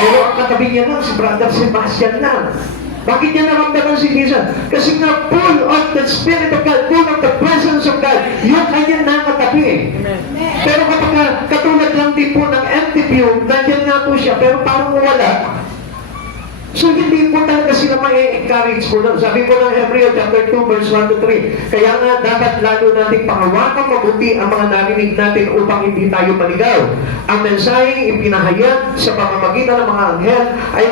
Pero ang katabi niya lang, si Brother Sebastian lang. Bakit niya naramdaman si Jesus? Kasi nga, full of the Spirit of God, full of the presence of God, yung kanya nakatabi. Pero kapag katulad lang din po ng empty view, nandiyan nga po siya, pero parang wala. So hindi po talaga sila ma-encourage po doon. Sabi po ng Hebrew chapter 2 verse 1 to 3, kaya nga dapat lalo nating pangawakan mabuti ang mga narinig natin upang hindi tayo maligaw. Ang mensaheng ipinahayag sa pamamagitan ng mga anghel ay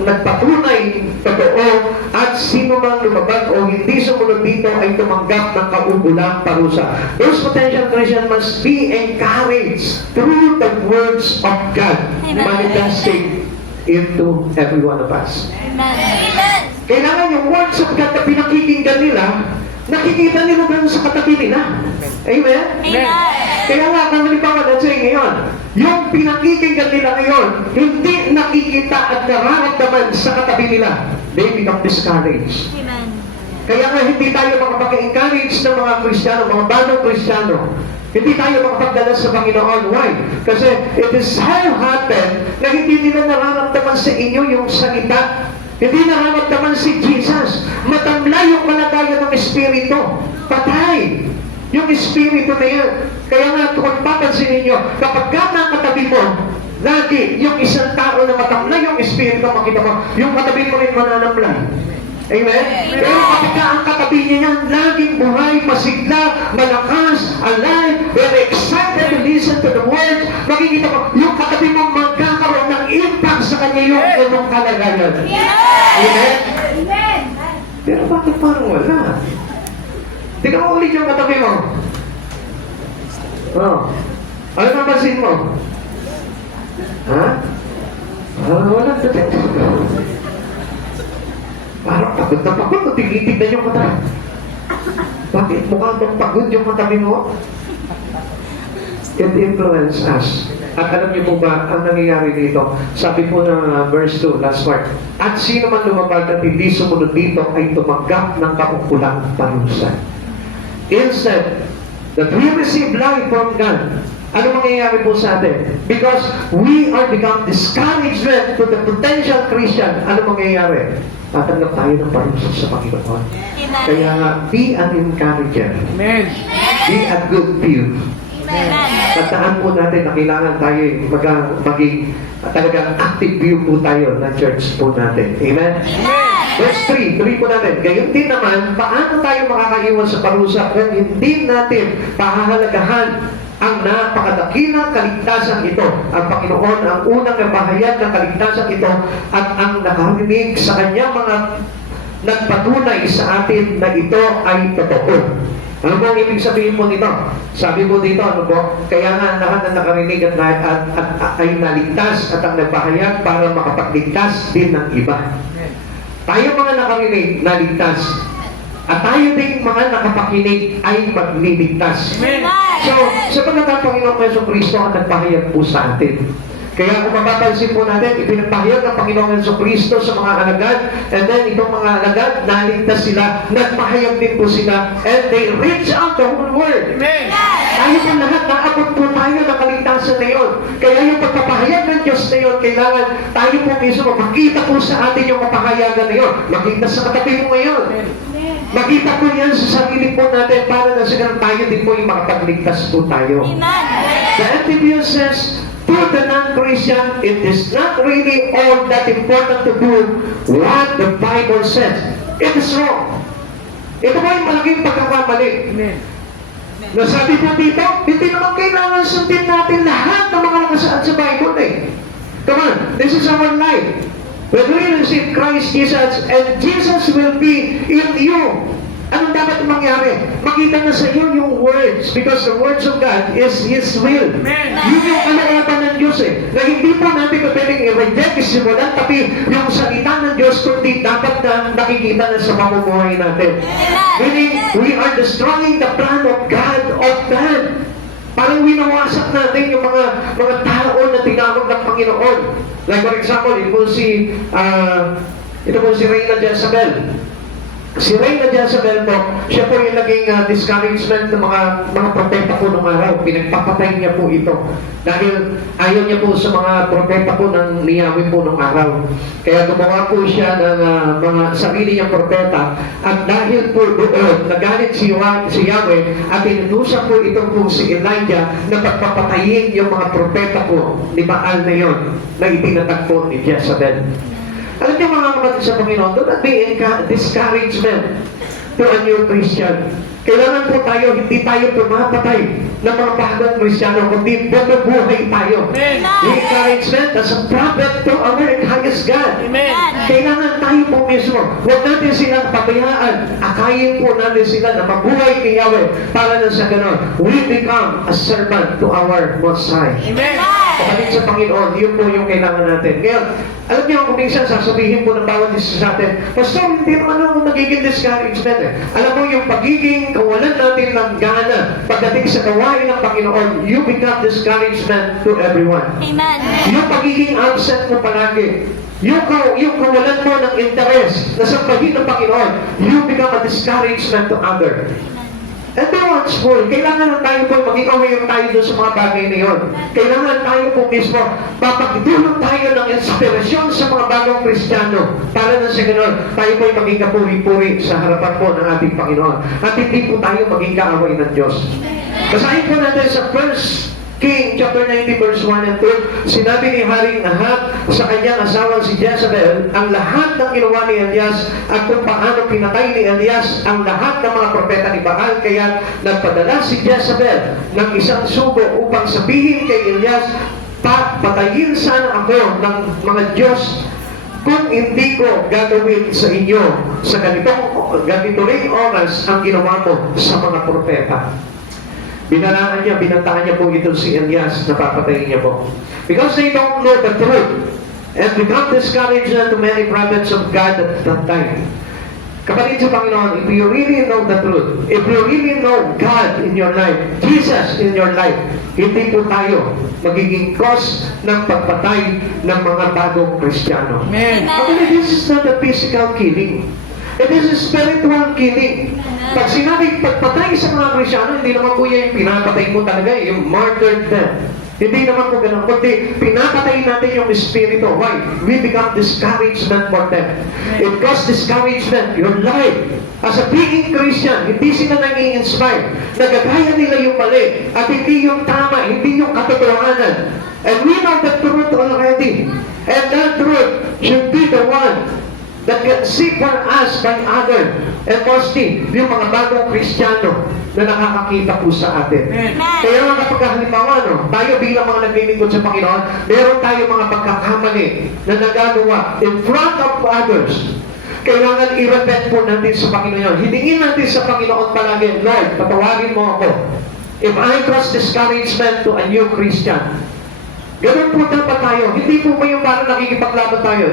nagpatunay totoo at sino man lumabag o hindi sumunod dito ay tumanggap ng kaugulang parusa. Those potential Christians must be encouraged through the words of God manifesting into every one of us. Amen. Kailangan yung words of God na pinakikinggan nila, nakikita nila doon sa katabi nila. Amen? Amen. Kaya nga, kung halimbawa natin ngayon, yung pinakikinggan nila ngayon, hindi nakikita at nararamdaman sa katabi nila, they become discouraged. Amen. Kaya nga, hindi tayo makapag-encourage ng mga Kristiyano, mga bagong Kristiyano, Hindi tayo makapagdala sa Panginoon. Why? Kasi it is how happened na hindi nila nararamdaman sa inyo yung salita. Hindi nararamdaman si Jesus. Matamlay yung kalagayan ng Espiritu. Patay. Yung Espiritu na yan. Kaya nga, kung papansin ninyo, kapag nakatabi mo, lagi yung isang tao na matamlay yung Espiritu, makita mo, yung katabi mo rin mananamlay. Amen? Pero kapag ang katabi niya yan, laging buhay, masigla, malakas, alive, very excited to listen to the words. Makikita mo, yung katabi mo magkakaroon ng impact sa kanya yung unong kalagayan. Amen? Amen. Pero bakit parang wala? Tingnan mo ulit yung katabi mo. Oh. Ano napansin mo? Ha? Wala. Parang pagod na pagod. Tingnan yung katabi. Bakit mukha bang pagod yung katabi mo? It influences us. At alam niyo po ba, ang nangyayari dito, sabi po ng verse 2, last part, at sino man lumabag at hindi sumunod dito ay tumanggap ng kaukulang parusa. Instead, that we receive life from God. Ano mangyayari po sa atin? Because we are become discouragement to the potential Christian. Ano mangyayari? Tatanggap tayo ng parusa sa Panginoon. Kaya nga, be an encourager. Amen. Be a good view. Tandaan po natin na kailangan tayo maging talagang active view po tayo ng church po natin. Amen? Verse 3, tuloy po natin. Gayon din naman, paano tayo makakaiwan sa parusa kung hindi natin pahahalagahan ang napakadakilang kaligtasan ito? Ang Panginoon ang unang nabahayag ng kaligtasan ito at ang nakarinig sa kanyang mga nagpatunay sa atin na ito ay totoo. Ano po ang ibig sabihin po nito? Sabi po dito, ano po? Kaya nga lahat na nakarinig at ay naligtas at ang nagpahayag para makapagligtas din ng iba. Tayo mga nakarinig, naligtas. At tayo din mga nakapakinig ay magliligtas. So, sa pagkatapos Panginoon Jesucristo ang nagpahayag po sa atin. Kaya kung mapapansin po natin, ipinagpahayag ng Panginoong Jesucristo sa mga alagad, and then itong mga alagad, naligtas sila, nagpahayag din po sila, and they reach out the whole world. Amen. Tayo po lahat, naabot po tayo ng kaligtasan na yun. Kaya yung pagpapahayag ng Diyos na yun, kailangan tayo po mismo makita po sa atin yung kapahayagan na yun. Makita sa katabi mo ngayon. Makita po yan sa sarili po natin para na silang tayo din po yung makapagligtas po tayo. The NTV says, to the non-Christian, it is not really all that important to do what the Bible says. It is wrong. Ito po yung malaking pagkakamali. Amen. Nasabi po dito, hindi naman kailangan sundin natin lahat ng mga nakasaad sa Bible eh. Come on, this is our life. When we receive Christ Jesus, and Jesus will be in you, anong dapat mangyari? Makita na sa iyo yung words, because the words of God is His will. Amen. Yun yung kalooban ng Diyos eh. Na hindi po natin pwedeng i-reject, isimulan, tapi yung salita ng Diyos, kundi dapat na nakikita na sa pamumuhay natin. Meaning, we are destroying the plan of God of man. Parang winawasak natin yung mga tao na tinawag ng Panginoon. Like for example, ito po si Reyna Jezebel. Si Reyna Jezebel po, siya po yung naging discouragement ng mga propeta po nung araw. Pinagpapatay niya po ito. Dahil ayaw niya po sa mga propeta po ng Yahweh po nung araw. Kaya gumawa po siya ng mga sarili niyang propeta. At dahil po doon, nagalit si Yahweh at inutusan po ito po si Elijah na pagpapatayin yung mga propeta po ni Baal na yon na itinatag po ni Jezebel. Alam niyo mga kapatid sa Panginoon, do not be discouragement to a new Christian. Kailangan po tayo, hindi tayo pumapatay ng mga bagong Kristiyano, kundi bumubuhay tayo. Amen. Encouragement as a prophet to our highest God. Amen. Kailangan tayo po mismo. Huwag natin silang pabayaan. Akayin po natin sila na mabuhay kay Yahweh para na sa ganon. We become a servant to our Most High. Amen. Kapatid sa Panginoon, yun po yung kailangan natin. Ngayon, alam niyo kung minsan sasabihin po ng bawat isa sa atin, Pastor, hindi naman ako magiging discouragement eh. Alam mo, yung pagiging kawalan natin ng gana pagdating sa gawain ng Panginoon, you become discouragement to everyone. Amen. Yung pagiging absent mo palagi, yung kawalan mo ng interest na sambahin ng Panginoon, you become a discouragement to others. And be watchful. Kailangan na tayo po maging aware tayo doon sa mga bagay na yun. Kailangan tayo po mismo mapagdulong tayo ng inspirasyon sa mga bagong Kristiyano para na sa ganoon tayo po maging kapuri-puri sa harapan po ng ating Panginoon. At hindi po tayo maging kaaway ng Diyos. Basahin po natin sa 1 King chapter 90 verse 1 and 2, sinabi ni Haring Ahab sa kanyang asawang si Jezebel ang lahat ng ginawa ni Elias at kung paano pinatay ni Elias ang lahat ng mga propeta ni Baal. Kaya nagpadala si Jezebel ng isang sugo upang sabihin kay Elias, patayin sana ako ng mga Diyos kung hindi ko gagawin sa inyo sa ganito ring oras ang ginawa mo sa mga propeta. Binalaan niya, binantaan niya po ito si Elias na papatayin niya po. Because they don't know the truth and become discouraged to many prophets of God at that time. Kapatid sa Panginoon, if you really know the truth, if you really know God in your life, Jesus in your life, hindi po tayo magiging cause ng pagpatay ng mga bagong Kristiyano. Amen. Actually, this is not a physical killing. It is a spiritual killing. Pag sinabing pagpatay sa mga Kristiyano, hindi naman po yung pinapatay mo talaga, yung martyred death. Hindi naman po ganun. Kundi pinapatay natin yung espiritu. Why? We become discouragement for them. It causes discouragement. Your life as a being Christian, hindi sila nag-i-inspire. Nagagaya nila yung mali at hindi yung tama, hindi yung katotohanan. And we know the truth already. And that truth should be the one that can see for us by other. And mostly, yung mga bagong Kristiyano na nakakakita po sa atin. Kaya nga kapag halimbawa, tayo bilang mga naglilingkod sa Panginoon, meron tayo mga pagkakamali na nagagawa in front of others. Kailangan i-repent po natin sa Panginoon. Hindingin natin sa Panginoon palagi, Lord, patawarin mo ako. If I cause discouragement to a new Christian, ganun po dapat tayo. Hindi po ba yung parang nakikipaglaban tayo?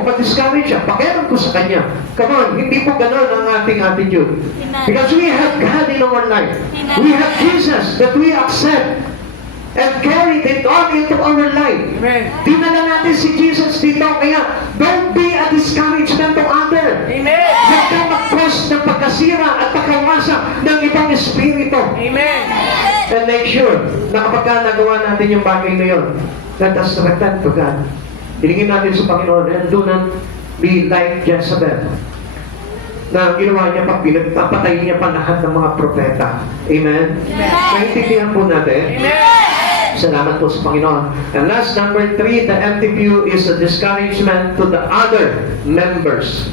Kung pa-discourage siya, pakialam ko sa kanya. Come on, hindi po ganun ang ating attitude. Because we have God in our life. We have Jesus that we accept and carried it on into our life. Dinala natin si Jesus dito, kaya don't be a discouragement to other. Amen. Huwag kang mag-cause ng pagkasira at pagkawasa ng ibang espiritu. Amen. And make sure na kapag nagawa natin yung bagay na yun, let us repent to God. Hilingin natin sa Panginoon and do not be like Jezebel na ginawa niya pag pinagpapatay niya pa lahat ng mga propeta. Amen? Naintindihan po natin? Amen. Salamat po sa Panginoon. And last, number 3, the empty pew is a discouragement to the other members.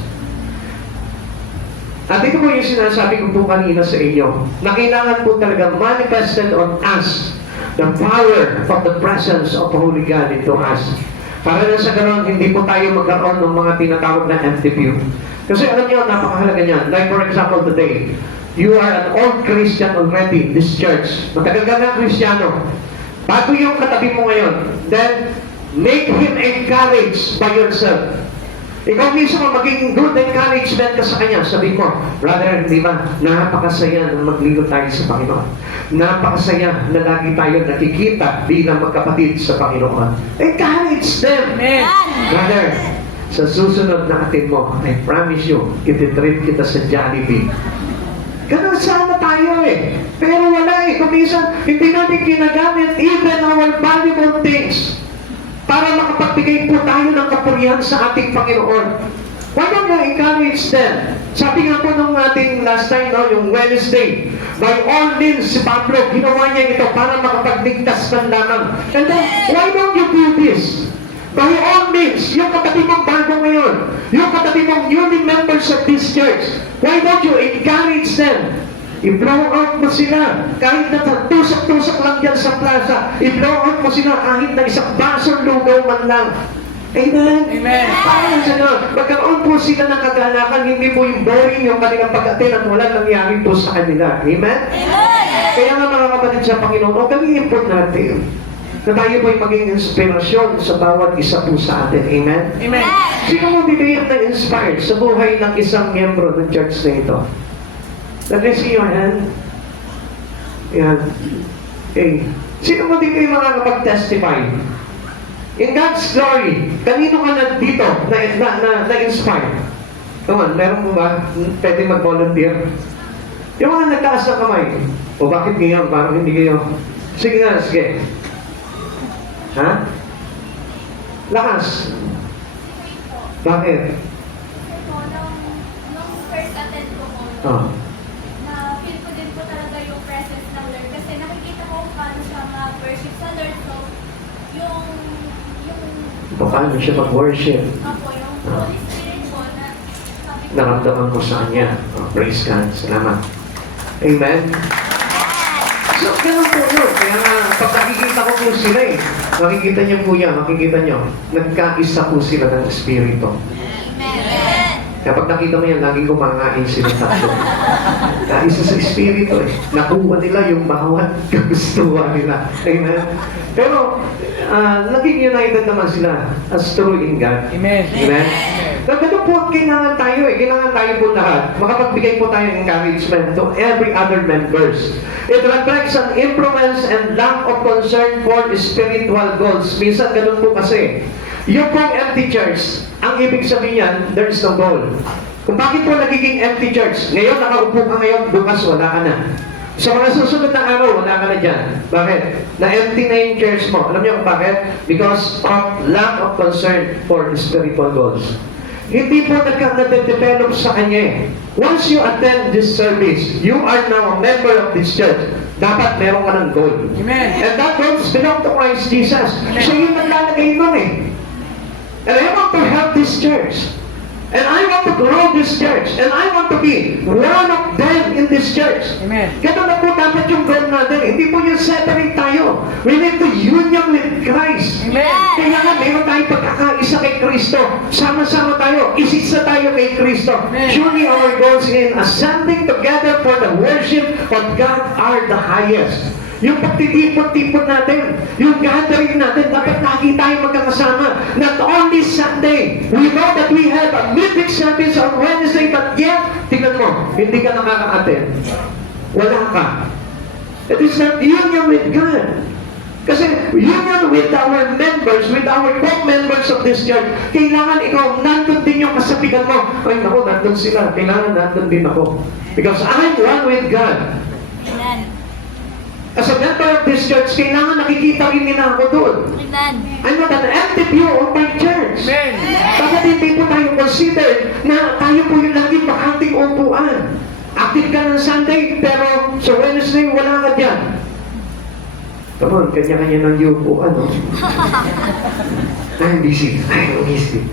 At ito po yung sinasabi ko po kanina sa inyo, na kailangan po talaga manifested on us the power of the presence of Holy God into us. Para na sa ganoon, hindi po tayo magkaroon ng mga tinatawag na empty pew. Kasi alam niyo, napakahalaga niyan. Like for example today, you are an old Christian already in this church. Matagal ka na Kristiyano. Bago yung katabi mo ngayon, then make him encouraged by yourself. Ikaw mismo maging good encouragement ka sa kanya. Sabi mo, brother, di ba, napakasaya na magligo tayo sa Panginoon. Napakasaya na lagi tayo nakikita bilang magkapatid sa Panginoon. Encourage them. Amen. Brother, sa susunod na atin mo, I promise you, ititrip kita sa Jollibee. Ganun sana tayo eh. Pero wala eh. Kung minsan, hindi natin ginagamit even our valuable things para makapagbigay po tayo ng kapurihan sa ating Panginoon. Why don't you encourage them? Sabi nga po nung ating last time, yung Wednesday, by all means, si Pablo, ginawa niya ito para makapagligtas man lamang. And then, why don't you do this? By all means, yung katabi mong bago ngayon, yung katabi mong newly members of this church, why don't you encourage them? I-blow out mo sila. Kahit na tusak-tusak lang dyan sa plaza, i-blow out mo sila kahit na isang basong lugaw man lang. Amen? Amen. Parang sana, magkaroon po sila ng kagalakan, hindi po yung boring yung kanilang pag-atin at walang nangyari po sa kanila. Amen? Kaya nga mga kapatid sa Panginoon, gawin po natin na tayo po yung maging inspirasyon sa bawat isa po sa atin. Amen? Amen. Sino mo bibigyan na inspired sa buhay ng isang miyembro ng church na ito? Let me see your hand. Yan. Okay. Sino mo dito yung makakapag-testify? In God's glory, kanino ka na dito na-inspire? Come on, meron mo ba? Pwede mag-volunteer? Yung mga nagtaas ng kamay, o bakit ngayon, parang hindi kayo, sige nga, sige. Ha? Lakas. Bakit? Kasi po, nung first attend ko po, Oh. na-feel ko din po talaga yung presence ng Lord. Kasi nakikita ko kung paano siya mag-worship sa Lord. So, yung Paano siya mag-worship? ako, yung Holy Spirit po, na sabi ko, Naramdaman ko sa kanya. Oh, praise God. Salamat. Amen? So, ganun po yun. Kaya nga, pag nakikita ko po sila makikita niyo po yan, makikita niyo, nagkaisa po sila ng Espiritu. Amen. Kapag nakita mo yan, lagi kumangain sila tatlo. Kaisa sa Espiritu Nakuha nila yung bawat kagustuhan nila. Amen? Pero, naging united naman sila as true in God. Amen. Amen? Ganun po ang kailangan tayo Kailangan tayo po lahat. Makapagbigay po tayo ng encouragement to every other members. It reflects an influence and lack of concern for spiritual goals. Minsan ganun po kasi. Yung pong empty church, ang ibig sabihin yan, there is no goal. Kung bakit po nagiging empty church, ngayon nakaupo ka ngayon, bukas wala ka na. Sa mga susunod na araw, wala ka na dyan. Bakit? Na-empty na yung church mo. Alam niyo kung bakit? Because of lack of concern for spiritual goals. Hindi po nagka-develop sa kanya Once you attend this service, you are now a member of this church. Dapat meron ka ng goal. Amen. And that goals belong to Christ Jesus. Siya yung naglalagay nun And I want to help this church. And I want to grow this church. And I want to be one of them in this church. Amen. Ganun na po dapat yung goal natin. Hindi po yung separate tayo. We need to union with Christ. Amen. Kaya nga, mayroon tayong pagkakaisa kay Kristo. Sama-sama tayo. Isisa tayo kay Kristo. Amen. Surely our goals in ascending together for the worship of God are the highest. Yung pagtitipon-tipon natin, yung gathering natin, dapat lagi tayo magkakasama. Not only Sunday. We know that we have a midweek service on Wednesday, but yet, tingnan mo, hindi ka nakaka-attend. Wala ka. It is not union with God. Kasi union with our members, with our co-members of this church, kailangan ikaw, nandun din yung kasabihan mo. Ay, naku, nandun sila. Kailangan nandun din ako. Because I'm one with God. Amen. As a member of this church, kailangan nakikita rin nila ako doon. Amen. I'm not an empty pew of my church. Amen. Bakit hindi po tayo consider na tayo po yung laging bakanting upuan? Active ka ng Sunday, pero sa Wednesday, wala ka dyan. Come on, kanya-kanya ng upuan, no? I'm busy. I'm busy.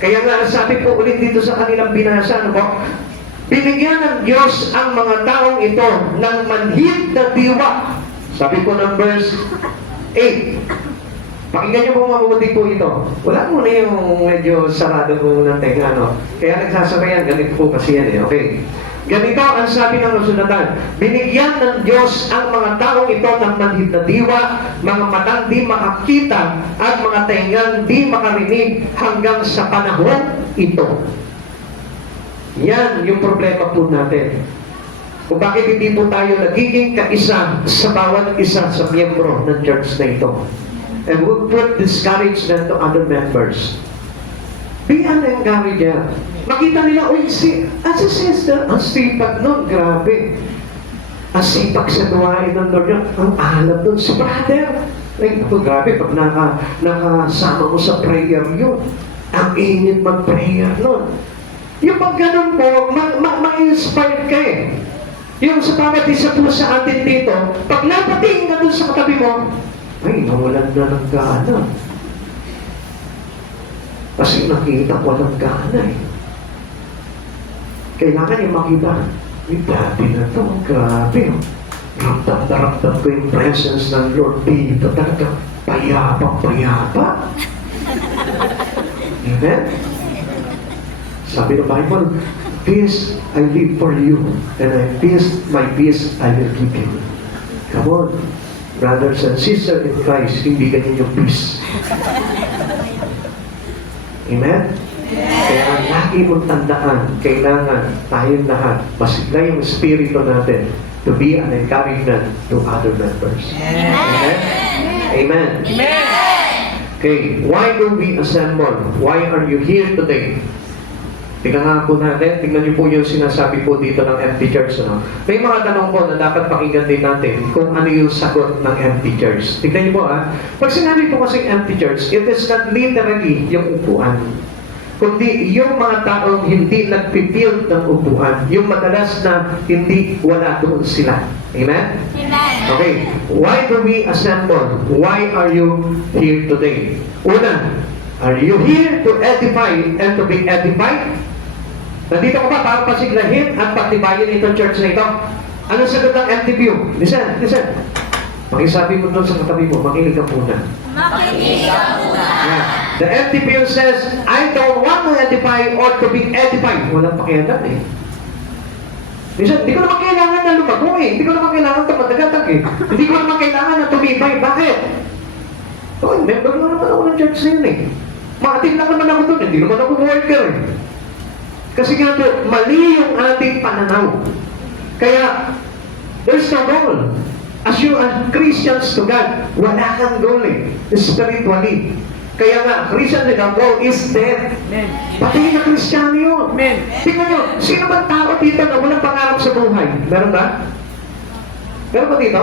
Kaya nga, sabi po ulit dito sa kanilang binasa, ano po? Binigyan ng Diyos ang mga taong ito ng manhid na diwa. Sabi po ng verse 8. Pakinggan niyo po mabuti po ito. Wala mo na yung medyo sarado po ng tenga, no? Kaya nagsasabayan, ganito po kasi yan okay? Ganito ang sabi ng kasulatan. Binigyan ng Diyos ang mga taong ito ng manhid na diwa, mga matang di makakita, at mga tengang di makarinig hanggang sa panahon ito. Yan yung problema po natin. Kung bakit hindi po tayo nagiging kaisa sa bawat isa sa miyembro ng church na ito. And we put discouragement to other members. Be an encourager. Makita nila, uy, as a sister, ang sipag nun, grabe. Ang sipag sa duwain ng Lord yun, ang alam nun, si brother. Ay, ako, grabe, pag nakasama mo sa prayer yun, ang init mag-prayer nun. Yung pag ganun po, ma-inspired ka Yung sa bawat isa po sa atin dito, pag napatingin ka dun sa katabi mo, ay, nawalan na ng gana. Kasi nakita ko ng gana Kailangan yung makita, may dati na to, grabe. Ramdam na ramdam ko yung presence ng Lord dito. Talaga, payapa. Amen? Sabi ng Bible, peace I live for you, and my peace I will give you. Come on, brothers and sisters in Christ, hindi ganyan yung peace. Amen? Kaya lagi mong tandaan, kailangan tayong lahat, masigla yung espiritu natin to be an encouragement to other members. Amen? Amen? Amen. Okay, why do we assemble? Why are you here today? Tingnan nga po natin, tingnan niyo po yung sinasabi po dito ng empty church. No? May mga tanong po na dapat pakinggan din natin kung ano yung sagot ng empty church. Tingnan niyo po pag sinabi po kasi empty church, it is not literally yung upuan. Kundi yung mga taong hindi nagpipild ng upuan. Yung madalas na hindi wala doon sila. Amen? Amen. Okay, why do we assemble? Why are you here today? Una, are you here to edify and to be edified? Nandito ka ba para pasiglahin at pagtibayin itong church na ito? Anong sagot ng MTPU? Listen. Pakisabi mo doon sa katabi mo, makinig ka muna. Makinig ka muna. Yeah. The MTPU says, I don't want to edify or to be edified. Walang pakialam eh. Minsan, hindi ko naman kailangan na lumago eh. Hindi ko naman kailangan tumatagatan eh. Hindi ko naman kailangan na tumibay. Bakit? Member na naman ako ng church na yun eh. Maating lang naman ako doon. Hindi naman ako worker eh. Kasi nga po, mali yung ating pananaw. Kaya, there's no goal. As you are Christians to God, wala kang goal eh. Spiritually. Kaya nga, Christian without goal is death. Pati na Kristiyano yun. Tingnan nyo, sino bang tao dito na walang pangarap sa buhay? Meron ba? Meron ba dito?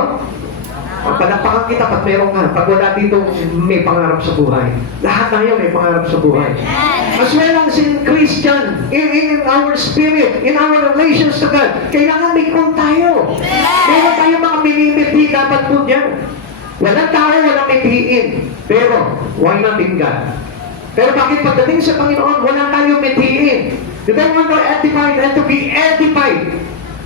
Palakpakan kita pag meron ka. Pag wala dito may pangarap sa buhay. Lahat tayo may pangarap sa buhay. As well as in Christian, in our spirit, in our relations to God, kailangan may goal tayo. Meron tayo mga minimiti dapat po dyan. Walang tao, walang mithiin. Pero, why not in God? Pero bakit pagdating sa Panginoon, wala tayo mithiin? You don't want to edify and to be edified.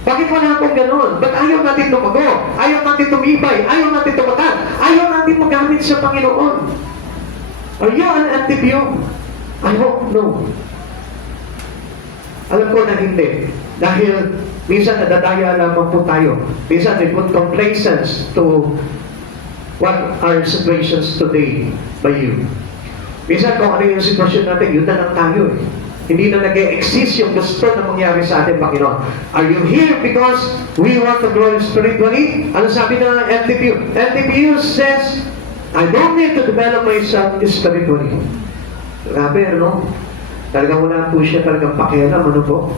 Bakit wala akong ganun? Ba't ayaw natin lumago? Ayaw natin tumibay? Ayaw natin tumatag? Ayaw natin magamit sa Panginoon? Are you an MTPU? I hope no. Alam ko na hindi. Dahil minsan nadadaya lamang po tayo. Minsan we put complacence to what are situations today by you. Minsan kung ano yung sitwasyon natin, yun na lang tayo eh. Hindi na nag-e-exist yung gusto na mangyari sa ating Panginoon. Are you here because we want to grow spiritually? Ano sabi ng MTPU? MTPU says, I don't need to develop myself spiritually. Grabe, ano? Talagang wala po siya talagang pakialam. Ano po?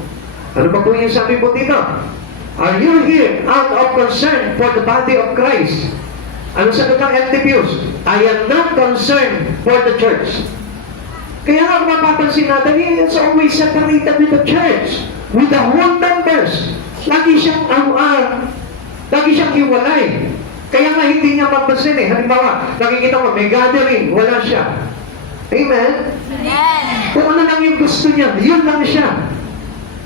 Ano pa po yung sabi po dito? Are you here out of concern for the body of Christ? Ano sagot ng MTPUs? I am not concerned for the church. Kaya nga kung mapapansin natin, he is always separated with the church, with the whole members. Lagi siyang hiwalay. Kaya nga hindi niya mapansin eh. Halimbawa, nakikita mo, may gathering, wala siya. Amen? Amen. Kung ano lang yung gusto niya, yun lang siya.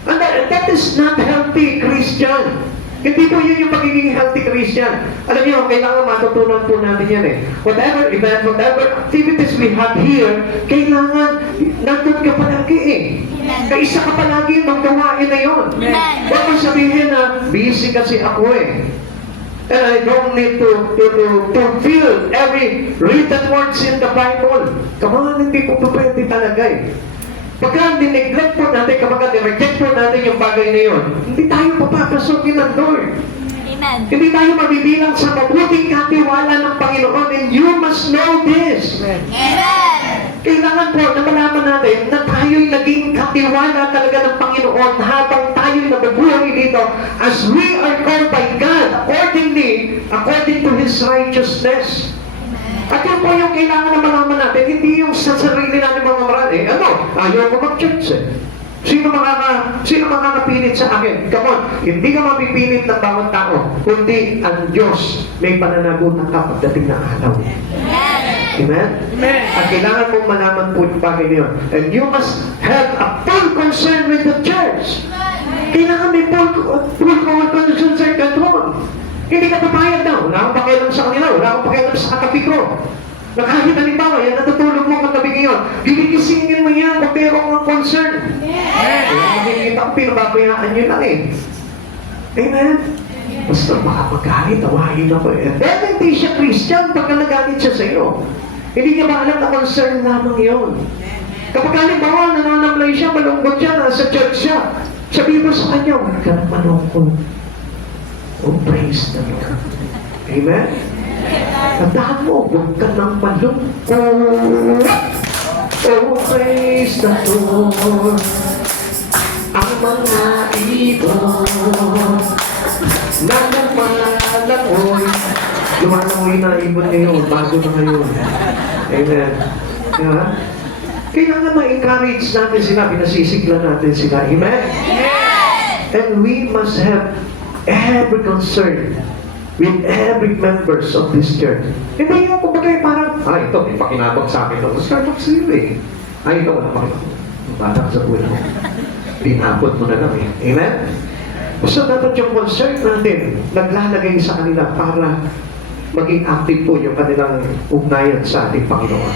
And that is not healthy Christian. Hindi po yun yung pagiging healthy Christian. Alam niyo, kailangan matutunan po natin yan eh. Whatever event, whatever activities we have here, kailangan nandun ka palagi eh. Kaisa ka palagi ng gawain na yun. Huwag mo sabihin na busy kasi ako eh. And I don't need to fulfill every written words in the Bible. Come on, hindi po pwede talaga eh. Pagka nineglect po natin, kapag nireject po natin yung bagay na yun, hindi tayo papapasukin ng door. Amen. Hindi tayo mabibilang sa mabuting katiwala ng Panginoon, and you must know this. Amen. Kailangan po na malaman natin na tayo'y naging katiwala talaga ng Panginoon habang tayo'y nabubuhay dito as we are called by God according to His righteousness. At yun po yung kailangan na malaman natin, hindi yung sa sarili natin mga marami. Ayaw ko mag-church eh. Sino makakapilit sa akin? Come on, hindi ka mapipilit ng bawat tao, kundi ang Diyos may pananagutan ka pagdating ng araw. Amen? Amen. At kailangan mong malaman po yung bagay na yun. And you must have a full concern with the church. Kailangan may full concern ka doon. Hindi ka papayag na. Wala akong pakialam sa kanila. Wala akong pakialam sa katabi ko. Na kahit halimbawa, yan natutulog mo katabi ngayon. Gigisingin mo yan kung meron kang concern. Kaya makikita ko, pinababayaan nyo lang eh. Amen? Basta baka magalit, tawahin ako eh. Dahil hindi siya Christian pagka nagalit siya sa iyo. Hindi niya ba alam na concern lamang yun? Kapag halimbawa, nananamlay siya, malungkot siya, nasa church siya. Sabihin mo sa kanya, huwag ka na malungkot. Oh, praise the Lord. Amen? Tandaan mo, huwag ka nang malungkot. Oh, praise the Lord. mga ibon na nagmalalangoy. Lumalangoy na ibon ngayon, bago na ngayon. Amen. Diba? Kailangan ma-encourage natin sila, pinasisiglan natin sila. Amen? And we must have every concern with every members of this church. Hindi yung kumbaga parang, ito, may pakinabang sa akin ito. Starbucks sa'yo eh. Ito, wala pakinabang. Parang sa buwan mo. Pinapot mo na lang eh. Amen? So, dapat yung concern natin, naglalagay sa kanila para maging active po yung kanilang ugnayan sa ating Panginoon.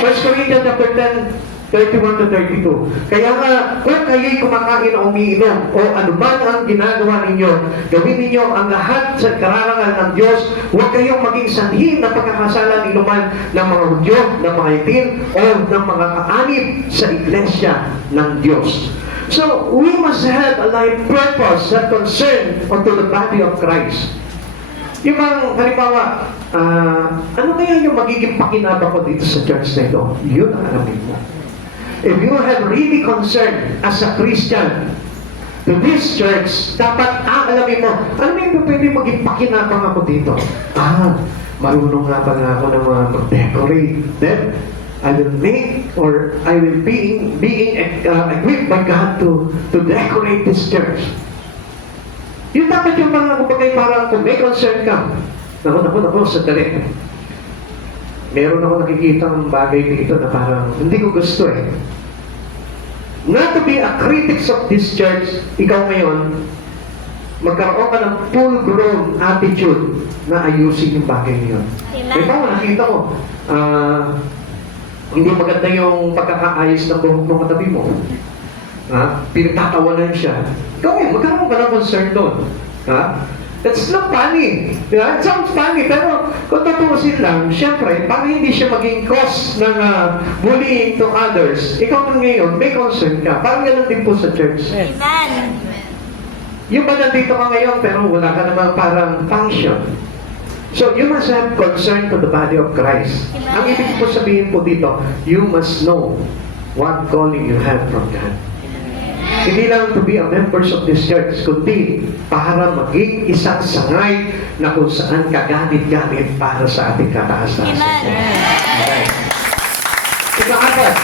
1 Corinthians chapter 10, 31 to 32. Kaya nga, kung kayo'y kumakain o umiinom o anuman ang ginagawa ninyo, gawin ninyo ang lahat sa kararangan ng Diyos. Huwag kayong maging sanhi ng pagkakasalan inuman ng mga Hudyo, ng mga itin, o ng mga kaanib sa iglesia ng Diyos. So, we must have a life purpose that concern unto the body of Christ. Yung mga, halimbawa, ano kaya yung magiging pakinabang ko dito sa church na ito? Yun ang alamin mo. If you have really concern as a Christian to this church, dapat alamin mo, ano yung pwede maging pakinabang ako dito? Marunong nga pala ako ng mga mag-decorate. Then, I will make or I will being equipped by God to decorate this church. Yung dapat yung mga kumagay parang kung may concern ka, naku, sandali. Meron ako nakikita ng bagay dito na parang hindi ko gusto eh. Not to be a critics of this church, ikaw ngayon, magkaroon ka ng full-grown attitude na ayusin yung bagay niyo. Diba, nakita ko, hindi maganda yung pagkakaayos ng buhok ng katabi mo. Pinagtatawanan siya. Ikaw ngayon, magkaroon ka ng concern doon. It's not funny. It sounds funny, pero kung tutuusin lang, syempre, para hindi siya maging cause ng bullying to others, ikaw ngayon, may concern ka. Parang ganoon din po sa church. Amen. Yung ba nandito ka ngayon, pero wala ka namang parang function. So, you must have concern to the body of Christ. Ang ibig po sabihin po dito, you must know what calling you have from God. Hindi lang to be a members of this church, kundi para maging isang sangay na kung saan kagamit-gamit para sa ating kataasan. Okay. Ika-apat,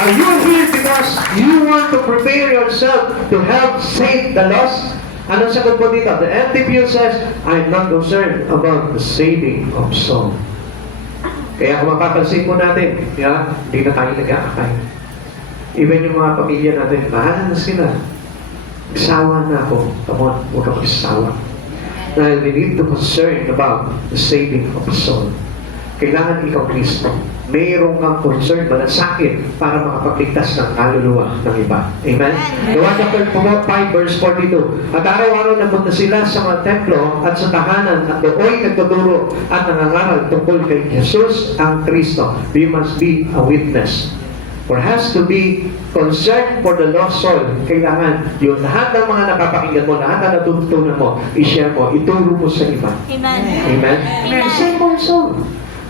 are you here because you want to prepare yourself to help save the lost? Anong sagot po dito? The MTPU says, I'm not concerned about the saving of soul. Kaya kung mapapansin po natin, hindi na tayo nag-aakay. Even yung mga pamilya natin, bahala na sila. Sawa na ako. Come on, huwag ka magsasawa. Dahil we need to concern about the saving of the soul. Kailangan ikaw mismo, mayroon kang concern, malasakit para makapagligtas ng kaluluwa ng iba. Amen? Gawa chapter 5 verse 42. At araw-araw napunta sila sa mga templo at sa tahanan at doon nagtuturo at nangangaral tungkol kay Jesus ang Kristo. We must be a witness. Or has to be concerned for the lost soul. Kailangan yung lahat ng mga nakapakinggan mo, lahat na natutunan mo, i-share mo, ituro mo sa iba. Amen. Amen? Same also.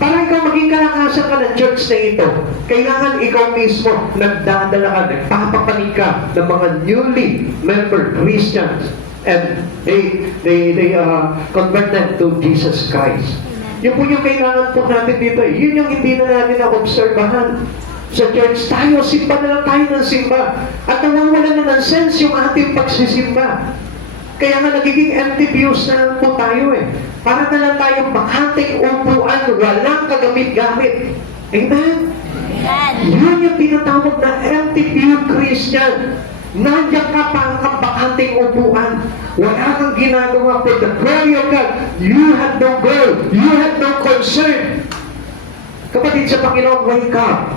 Para ikaw maging kalakasan ka ng church na ito, kailangan ikaw mismo nagdadala ka, nagpapapanig ka ng mga newly member Christians and they convert them to Jesus Christ. Yun po yung kailangan po natin dito. Yun yung hindi na natin na-obserbahan. Sa church tayo, simba na lang tayo ng simba. At nawawala na ng sense yung ating pagsisimba. Kaya nga nagiging empty views na lang po tayo eh. Para na lang tayong bakanting upuan, walang kagamit-gamit. Amen? Yun yung tinatawag na empty view Christian. Nandiyan ka pa ang bakanting upuan. Wala kang ginagawa for the glory of God. You have no goal. You have no concern. Kapatid sa Panginoon, wake up.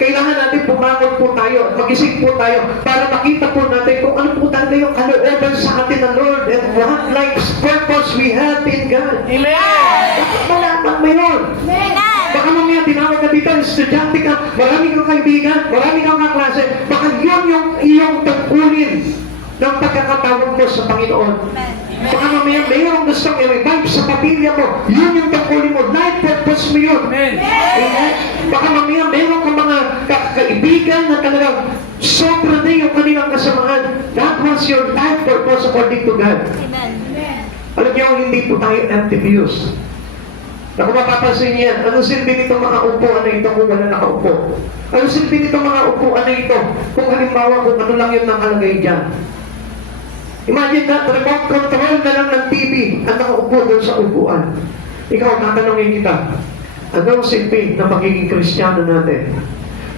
Kailangan natin bumangon po tayo at magising po tayo para makita po natin kung ano po talaga yung kalooban sa atin ng Lord and what life's purpose we have in God. Amen! Malaman mo yun. Baka mamaya tinawag ka dito, estudyante ka, marami kang kaibigan, marami kang kaklase, baka yun yung iyong tungkulin ng pagkakatawag mo sa Panginoon. Baka mamaya mayroong gustong i-revive sa pamilya mo, yun yung tungkulin mo, life purpose mo yun. Amen! Baka mamaya mayroong kang mga kaibigan na talagang Sobra na yung kanilang kasamaan. That was your life purpose according to God. Amen. Alam niyo, hindi po tayo empty views. Na kung mapapansin niyo yan, ano silbi nitong mga upuan na ito kung wala nakaupo? Ano silbi nitong mga upuan na ito kung halimbawa kung ano lang yung nakalagay dyan? Imagine that, remote control na lang ng TV ang nakaupo doon sa upuan. Ikaw, tatanungin kita, anong silbi na magiging Kristiyano natin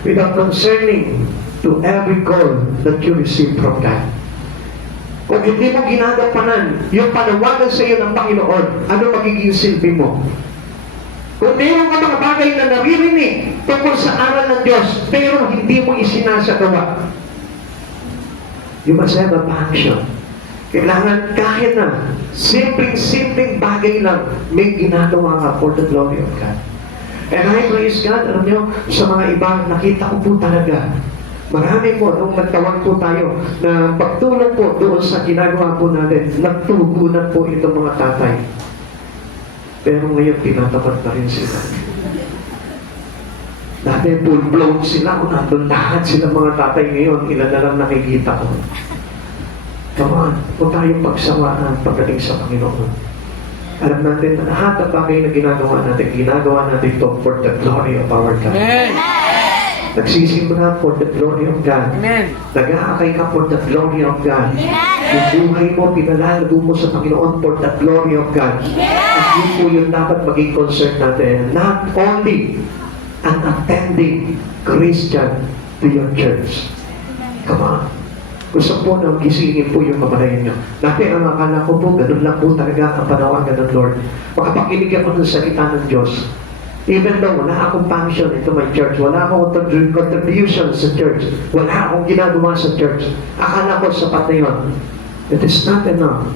without concerning to every call that you receive from God? Kung hindi mo ginagampanan yung panawagan sa iyo ng Panginoon, ano magiging silbi mo? Kung meron ka mga bagay na naririnig tungkol sa aral ng Diyos, pero hindi mo isinasagawa, you must have a passion. Kailangan kahit na simpleng bagay lang, may ginagawa ka for the glory of God. And I praise God, alam nyo, sa mga iba, nakita ko po talaga, marami po, nung nagtawag po tayo, na pagtulong po doon sa ginagawa po natin, nagtugunan po itong mga tatay. Pero ngayon, tinatapat na rin sila. Dati full-blown sila, kung nandun lahat sila mga tatay ngayon, ilan na lang nakikita ko. Come on, kung tayong pagsawaan pagdating sa Panginoon. Alam natin na lahat ng bagay na ginagawa natin ito for the glory of our God. Amen. Nagsisimula for the glory of God. Amen. Nag-aakay ka for the glory of God. Amen. Yung buhay mo, pinalalago mo sa Panginoon for the glory of God. At yun po yung dapat maging concern natin. Not only an attending Christian to your church. Come on. Gusto po na gisingin po yung kamalayan nyo. Dati ang akala ko po, ganun lang po talaga ang panawagan ng Lord. Makapakinig ako ng salita ng Diyos. Even though wala akong function into my church, wala akong contribution sa church, wala akong ginagawa sa church, akala ko sapat na yun. It is not enough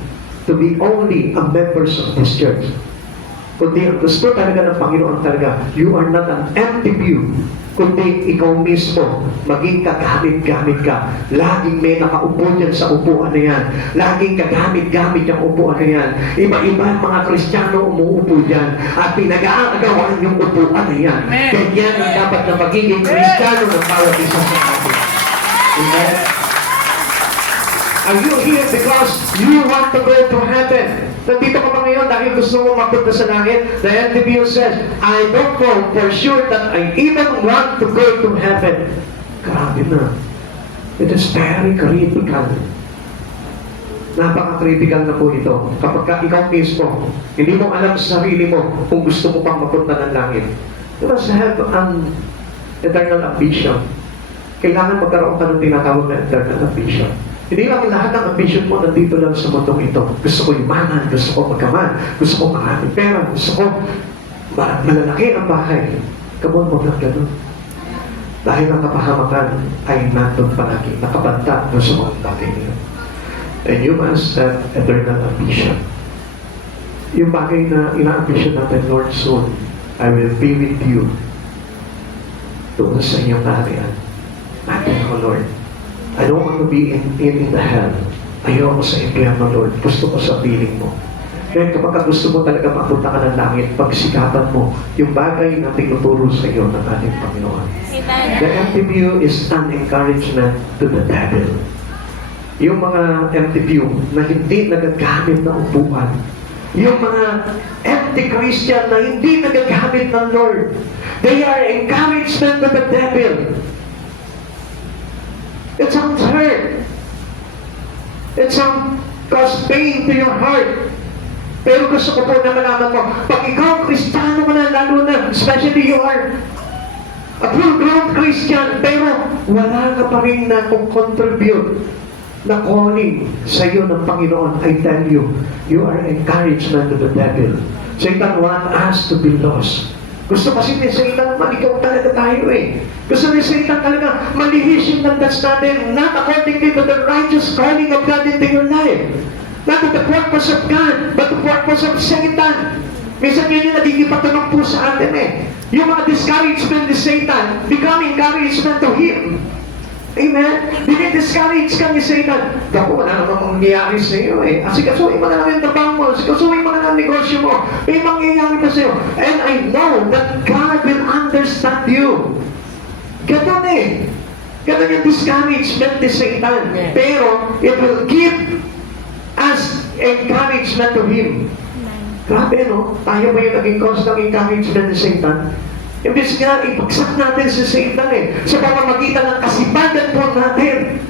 to be only a members of this church. Kundi ang gusto talaga ng Panginoon talaga, you are not an empty pew, kundi ikaw mismo, maging kagamit-gamit ka. Laging may nakaupo dyan sa upuan na yan. Laging kagamit-gamit yung upuan na yan. Iba-iba ang mga Kristiyano umuupo dyan at pinag-aagawan yung upuan na yan. Ganyan ang dapat na magiging Kristiyano ng bawat isa sa atin. Amen? Are you here because you want to go to heaven? Nandito ka ba ngayon dahil gusto mo mapunta sa langit? The NTBU says, I don't know for sure that I even want to go to heaven. Grabe na. It is very critical. Napaka-critical na po ito. Kapag ikaw mismo, hindi mo alam sa sarili mo kung gusto mo pang mapunta ng langit. You must have an eternal ambition. Kailangan magkaroon ka ng tinatawag na eternal ambition. Hindi lang lahat ng ambition mo nandito lang sa mundong ito. Gusto ko imanan, gusto ko magkaman, gusto ko maraming pera, gusto ko malalaki ang bahay. Come on, huwag lang ganun. Dahil ang kapahamakan ay nandun palagi, nakabanta doon sa mga bagay niyo. And you must have eternal ambition. Yung bagay na ina-ambition natin, Lord, soon, I will be with you doon sa inyong kaharian. Natin ko, Lord. I don't want to be in the hell. Ayoko sa impyerno, Lord. Gusto ko sa piling mo. Kaya kapag gusto mo talaga mapunta ka ng langit, pagsikapan mo yung bagay na tinuturo sa iyo ng ating Panginoon. The empty view is an encouragement to the devil. Yung mga empty view na hindi nagagamit na upuan. Yung mga empty Christian na hindi nagagamit ng Lord. They are encouragement to the devil. It sounds hurt. It sounds cause pain to your heart. Pero gusto ko po na malaman mo, pag ikaw Kristiyano ka na, lalo na, especially you are a full-grown Christian, pero wala ka pa rin na kung contribute na calling sa iyo ng Panginoon, I tell you, you are encouragement to the devil. Satan wants us to be lost. Gusto kasi ni Satan, maligaw talaga tayo eh. Gusto ni Satan talaga, malihis yung landas natin, not according to the righteous calling of God into your life. Not to the purpose of God, but the purpose of Satan. Minsan yun yung nagiging patunong po sa atin eh. Yung mga discouragement ni Satan, become encouragement to him. Amen? Dinidiscourage ka ni Satan. Dako, wala namang mangyayari sa iyo eh. Asikasuhin mo na lang yung trabaho mo. Asikasuhin mo na lang ang negosyo mo. May mangyayari ka sa iyo. And I know that God will understand you. Ganun eh. Ganun yung discouragement ni Satan. Pero, it will give us encouragement to him. Grabe, no? Tayo ba yung naging cause ng encouragement ni Satan? Imbis nga, ipagsak natin si Satan sa pamamagitan ng kasipagan po natin,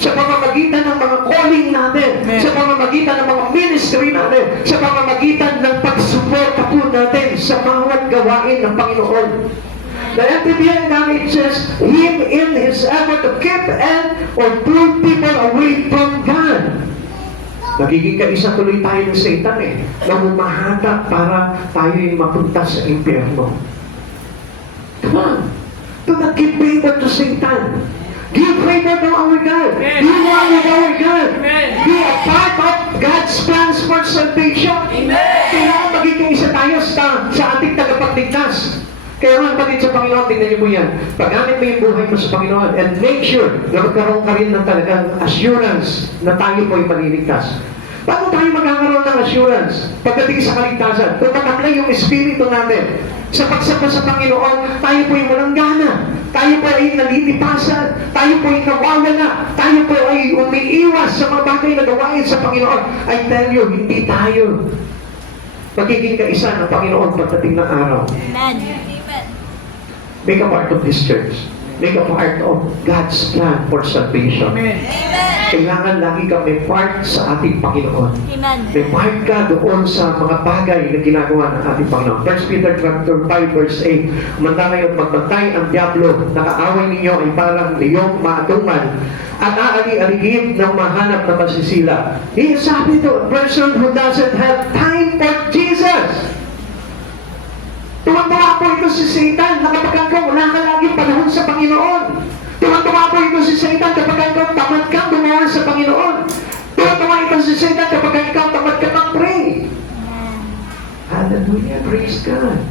sa pamamagitan ng mga calling natin, sa pamamagitan ng mga ministry natin, sa pamamagitan ng pagsuporta po natin sa bawat gawain ng Panginoon. The NTB encourages him in his effort to keep and or pull people away from God. Nagiging kaisa tuloy tayo ng Satan na humahanap para tayo'y mapunta sa impyerno. Come on. Do not give favor to Satan. Give favor to our God. Be one with our God. Be a part of God's plans for salvation. Kaya magiging isa tayo sa ating tagapagligtas. Kaya nga kapatid sa Panginoon, tingnan niyo po yan. Paggamit mo yung buhay mo sa Panginoon and make sure na magkaroon ka rin ng talagang assurance na tayo po ay maliligtas. Paano tayo magkakaroon ng assurance pagdating sa kaligtasan? Kung mataklay yung espiritu natin sa pagsapa sa Panginoon, tayo po ay walang gana. Tayo po ay nalilipasan. Tayo po ay nawawala. Tayo po ay umiiwas sa mga bagay na gawain sa Panginoon. I tell you, hindi tayo magiging kaisa ng Panginoon pagdating ng araw. Amen. Make a part of this church. Make a part of God's plan for salvation. Kailangan lagi kang may part sa ating Panginoon. Amen. May part ka doon sa mga bagay na ginagawa ng ating Panginoon. 1 Peter chapter 5 verse 8. Manda ngayon, magbantay ang diablo. Nakaaway ninyo ay parang liyong maatungan at aali-aligid ng mahanap na masisila. He is happy to a person who doesn't have time for Jesus. Tuwang-tuwa po ito si Satan na kapag ikaw wala ka laging panahon sa Panginoon. Tuwang-tuwa po ito si Satan kapag ikaw tamad kang gumawa sa Panginoon. Tuwang-tuwa ito si Satan kapag ikaw tamad ka mag-pray. Hallelujah, praise God.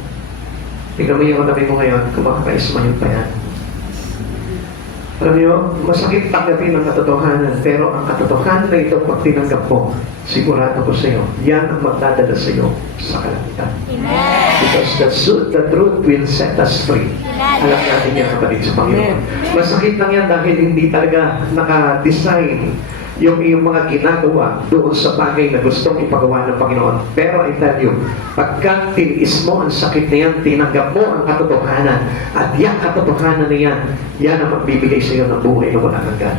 Tingnan mo yung katabi mo ngayon, kung makakaismahin pa yan. Alam niyo, masakit tanggapin ang katotohanan, pero ang katotohanan na ito, pag tinanggap mo, sigurado ko sa iyo, yan ang magdadala sa iyo sa kalangitan. Because the truth will set us free. Alam natin yan, kapatid sa Panginoon. Masakit lang yan dahil hindi talaga naka-design yung iyong mga ginagawa doon sa bagay na gustong ipagawa ng Panginoon. Pero I tell you, pagka tiniis mo ang sakit na yan, tinanggap mo ang katotohanan, at yung katotohanan na yan ang magbibigay sa iyo ng buhay na walang hanggan.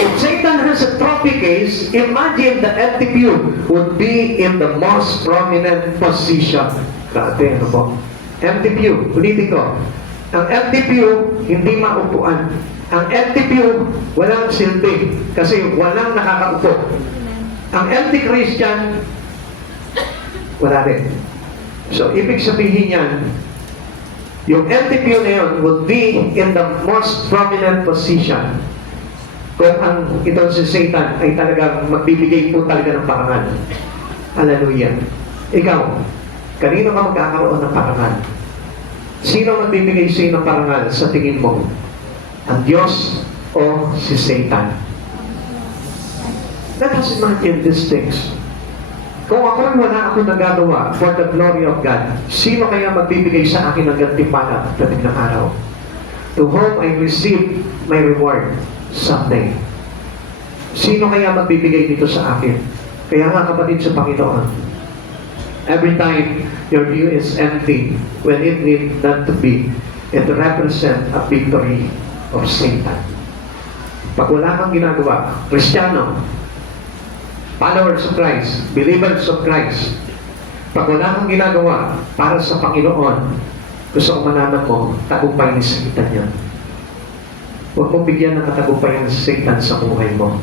If Satan has a trophy case, imagine the empty pew would be in the most prominent position. Grabe, ano po? Empty pew, ulitin ko. Ang empty pew, hindi maupuan. Ang empty pew, walang silbi kasi walang nakakaupo. Ang empty Christian, wala rin. So, ibig sabihin yan, yung empty pew na yun would be in the most prominent position kung ang itong si Satan ay talagang magbibigay po talaga ng parangal. Hallelujah. Ikaw, kanino ka magkakaroon ng parangal? Sino magbibigay sa iyo ng parangal sa tingin mo? Ang Diyos o si Satan? Let us imagine these things. Kung ako wala akong nagagawa for the glory of God, sino kaya magbibigay sa akin ng gantimpala pagdating ng araw? To whom I receive my reward someday. Sino kaya magbibigay dito sa akin? Kaya nga kapatid sa Panginoon, every time your view is empty, when it need not to be, it represents a victory of Satan. Pag wala kang ginagawa, Kristiyano, followers of Christ, believers of Christ, pag wala kang ginagawa para sa Panginoon, gusto kong malaman mo, tagumpay ni Satan yan. Huwag mong bigyan ng katagumpayan si Satan sa buhay mo.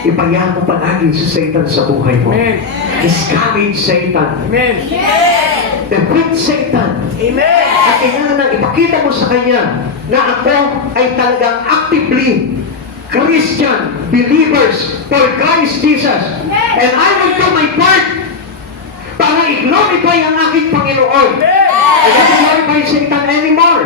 Ipayahan mo palagi si Satan sa buhay mo. Discourage Satan. Defeat Satan. At kailangan ipakita mo sa kanya na ako ay talagang actively Christian believers for Christ Jesus. And I will do my part para i-glorify ang aking Panginoon. I don't glorify Satan anymore.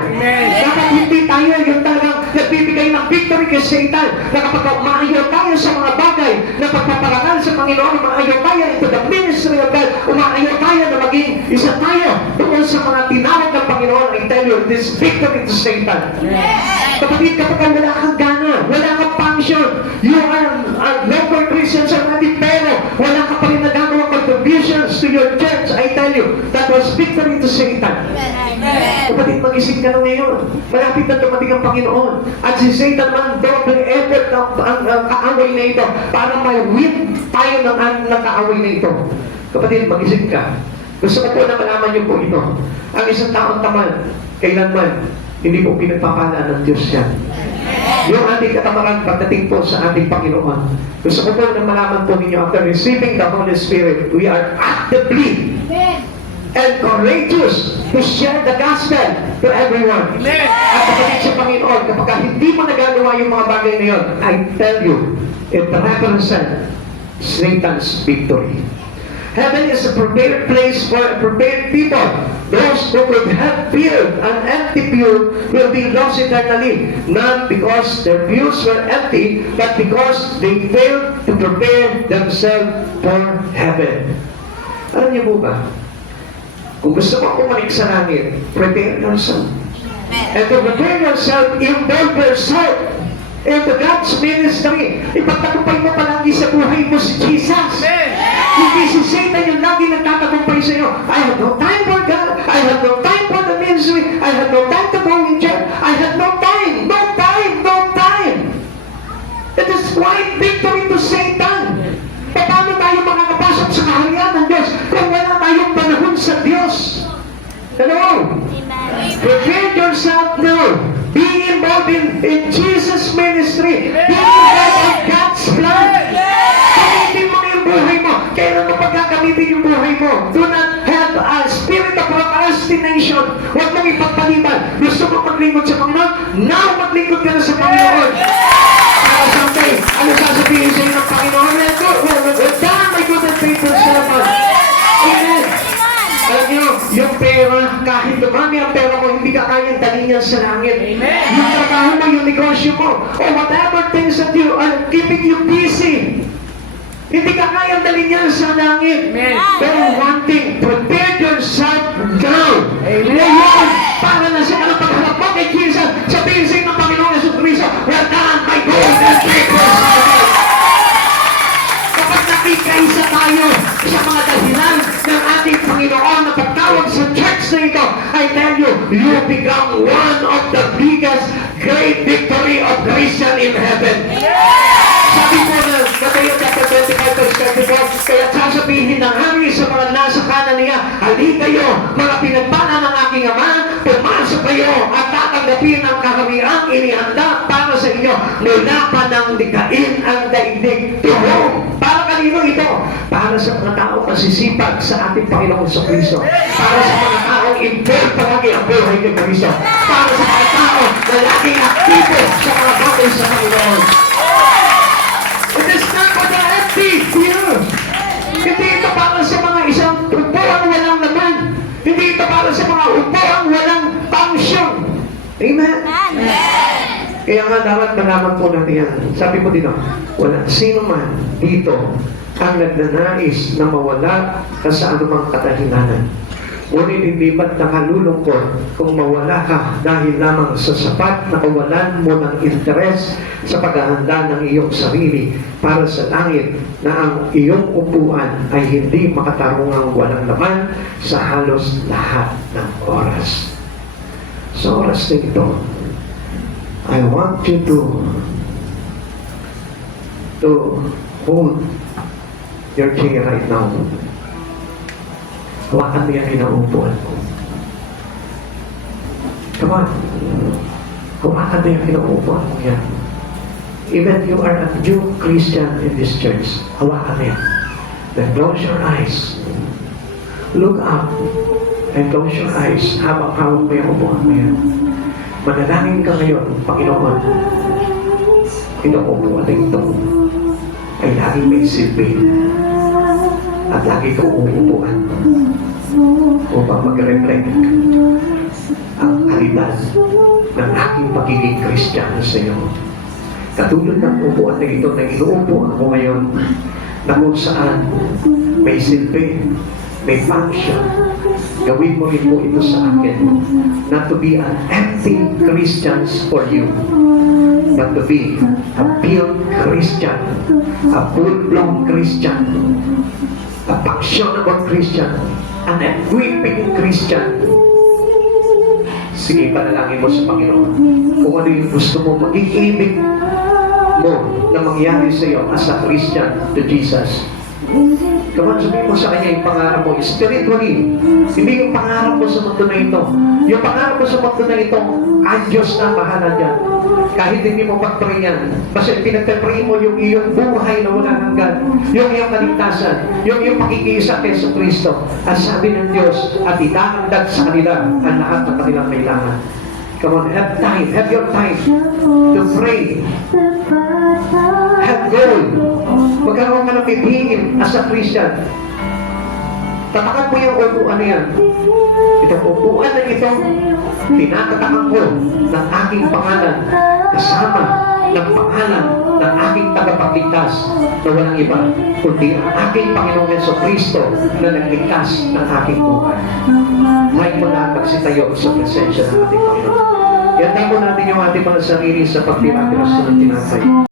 Dapat hindi tayo yung talagang nagbibigay ng victory kay Satan. na kapag umaayaw tayo sa mga bagay na pagpaparangal sa Panginoon, umaayaw tayo into the ministry of God, umaayaw tayo na maging isa tayo doon sa mga tinawag ng Panginoon, I tell you, this victory to Satan. Kapatid, kapag wala kang gana, wala kang function, you are a local Christians already, pero wala ka pa rin nagagawa contributions to your church, I tell you, that was victory to Satan. Kapatid, mag-isip ka na ngayon. Malapit na dumating ang Panginoon. At si Satan man, double effort ang kaaway na ito para ma-win tayo ng kaaway na ito. Kapatid, mag-isip ka. Gusto ko po na malaman niyo po ito. Ang isang taong tamad, kailanman, hindi po pinagpapala ng Diyos yan. Yung ating katamaran pagdating po sa ating Panginoon. Gusto ko po na malaman po ninyo, after receiving the Holy Spirit, we are actively and courageous to share the gospel to everyone. At kapatid sa Panginoon, kapag hindi mo nagagawa yung mga bagay na yun, I tell you, it represents Satan's victory. Heaven is a prepared place for a prepared people. Those who could have filled an empty pew will be lost eternally, not because their pews were empty, but because they failed to prepare themselves for heaven. Alam niyo po ba? Kung gusto mo bumalik sa langit, prepare yourself. And to prepare yourself, involve yourself into God's ministry. Ipagtagumpay mo palagi sa buhay mo si Jesus. Hindi si Satan yung lagi nagtatagumpay sa iyo. I have no time for God. I have no time for the ministry. I have no time to go in church. I have no time. No time. No time. It is quite victory to Satan. Paano tayo makakapasok sa kaharian ng Diyos kung wala tayong panahon sa Diyos? Hello? Prepare yourself now. Be involved in Jesus' ministry. Be involved in God's plan. Gamitin mo yung buhay mo. Kailan mo pagkakamitin yung buhay mo? Do not have a spirit of procrastination. Huwag mong ipagpaliban. Gusto mo maglingkod sa Panginoon? Now maglingkod ka na sa Panginoon. Para someday, ano sasabihin sa iyo ng Panginoon? Well done, my good and faithful servant. Amen. Alam niyo, yung pera, kahit dumami ang pera mo, hindi ka kayang dalhin yan sa langit. Amen. Yung trabaho mo, yung negosyo mo, or whatever things that you are keeping you busy, hindi ka kayang dalhin yan sa langit. Amen. Pero one thing, prepare yourself now. Amen. Ngayon, para na sa pagharap mo kay Jesus, sabihin sa ng Panginoon Jesucristo, well done, my good and faithful servant. Kapag nakikaisa tayo sa mga dahilan ng ating Panginoon na pagtawag sa church na ito, I tell you, you become one of the biggest great victory of Christian in heaven. Sabi po na Mateo chapter 25 verse 24, kaya sasabihin ng hari sa mga nasa kanan niya, halika kayo, mga pinagpala ng aking Ama, pumasok kayo at tatanggapin ang kahariang inihanda para sa inyo mula pa nang likhain ang daigdig. To whom? Para kanino ito? Para sa mga tao masisipag sa ating Panginoong Kristo. Para sa mga taong involved palagi ang buhay ni Kristo. Para sa mga tao na laging aktibo sa mga bagay sa Panginoon. It is not for the empty here. Hindi ito para sa mga isang upuan walang laman. Hindi ito para sa mga upuan walang function. Amen? Kaya nga dapat malaman po natin yan. Sabi ko din, wala sino man dito ang nagnanais na mawala ka sa anumang katahilanan. Ngunit hindi ba't nakalulungkot kung mawala ka dahil lamang sa sapat na kawalan mo ng interes sa paghahanda ng iyong sarili para sa langit na ang iyong upuan ay hindi makatarungang walang laman sa halos lahat ng oras. Sa oras na ito, I want you to hold your chair right now. Hawakan mo yung kinaupuan mo. Come on. Hawakan mo yung kinaupuan mo yan. Even you are a new Christian in this church, hawakan mo yan. Then close your eyes. Look up and close your eyes habang hawak mo yung upuan mo yan. Manalangin ka ngayon, Panginoon. Itong upuan na ito ay lagi may silbi at lagi kang uupuan upang mag-reflect ang kalidad ng aking pagiging Kristiyano sa iyo. Katulad ng upuan na ito na inuupo ako ngayon, na kung saan may silbi, may function. Gawin mo rin po ito sa akin, not to be an empty Christians for you, but to be a pure Christian, a full-blown Christian, a functional Christian, an equipping Christian. Sige, panalangin mo sa Panginoon. Kung ano yung gusto mo, maging ibig mo na mangyari sa iyo as a Christian to Jesus. Come on, sabihin mo sa Kanya yung pangarap mo spiritually. Hindi yung pangarap mo sa mundo na ito. Yung pangarap mo sa mundo na ito, ang Diyos na bahala dyan. Kahit hindi mo pag-pray yan. Kasi pinagpapray mo yung iyong buhay na walang hanggan. Yung iyong kaligtasan. Yung iyong pakikiisa kay Kristo. At sabi ng Diyos, at itahagdag sa kanila ang lahat ng kanilang kailangan. Come on, have time. Have your time to pray. Have goal. Magkaroon ka ng pipigil as a Christian. Tatakan mo yung upuan na yan. Itong upuan na ito, tinatatakan ko ng aking pangalan kasama ng pangalan ng aking tagapagligtas na walang iba, kundi ang aking Panginoong Jesucristo na nagligtas ng aking buhay. May mula magsitayo sa presensya ng ating Panginoon. Yan tayo natin yung ating mga sarili sa pagpirapira sa tinapay.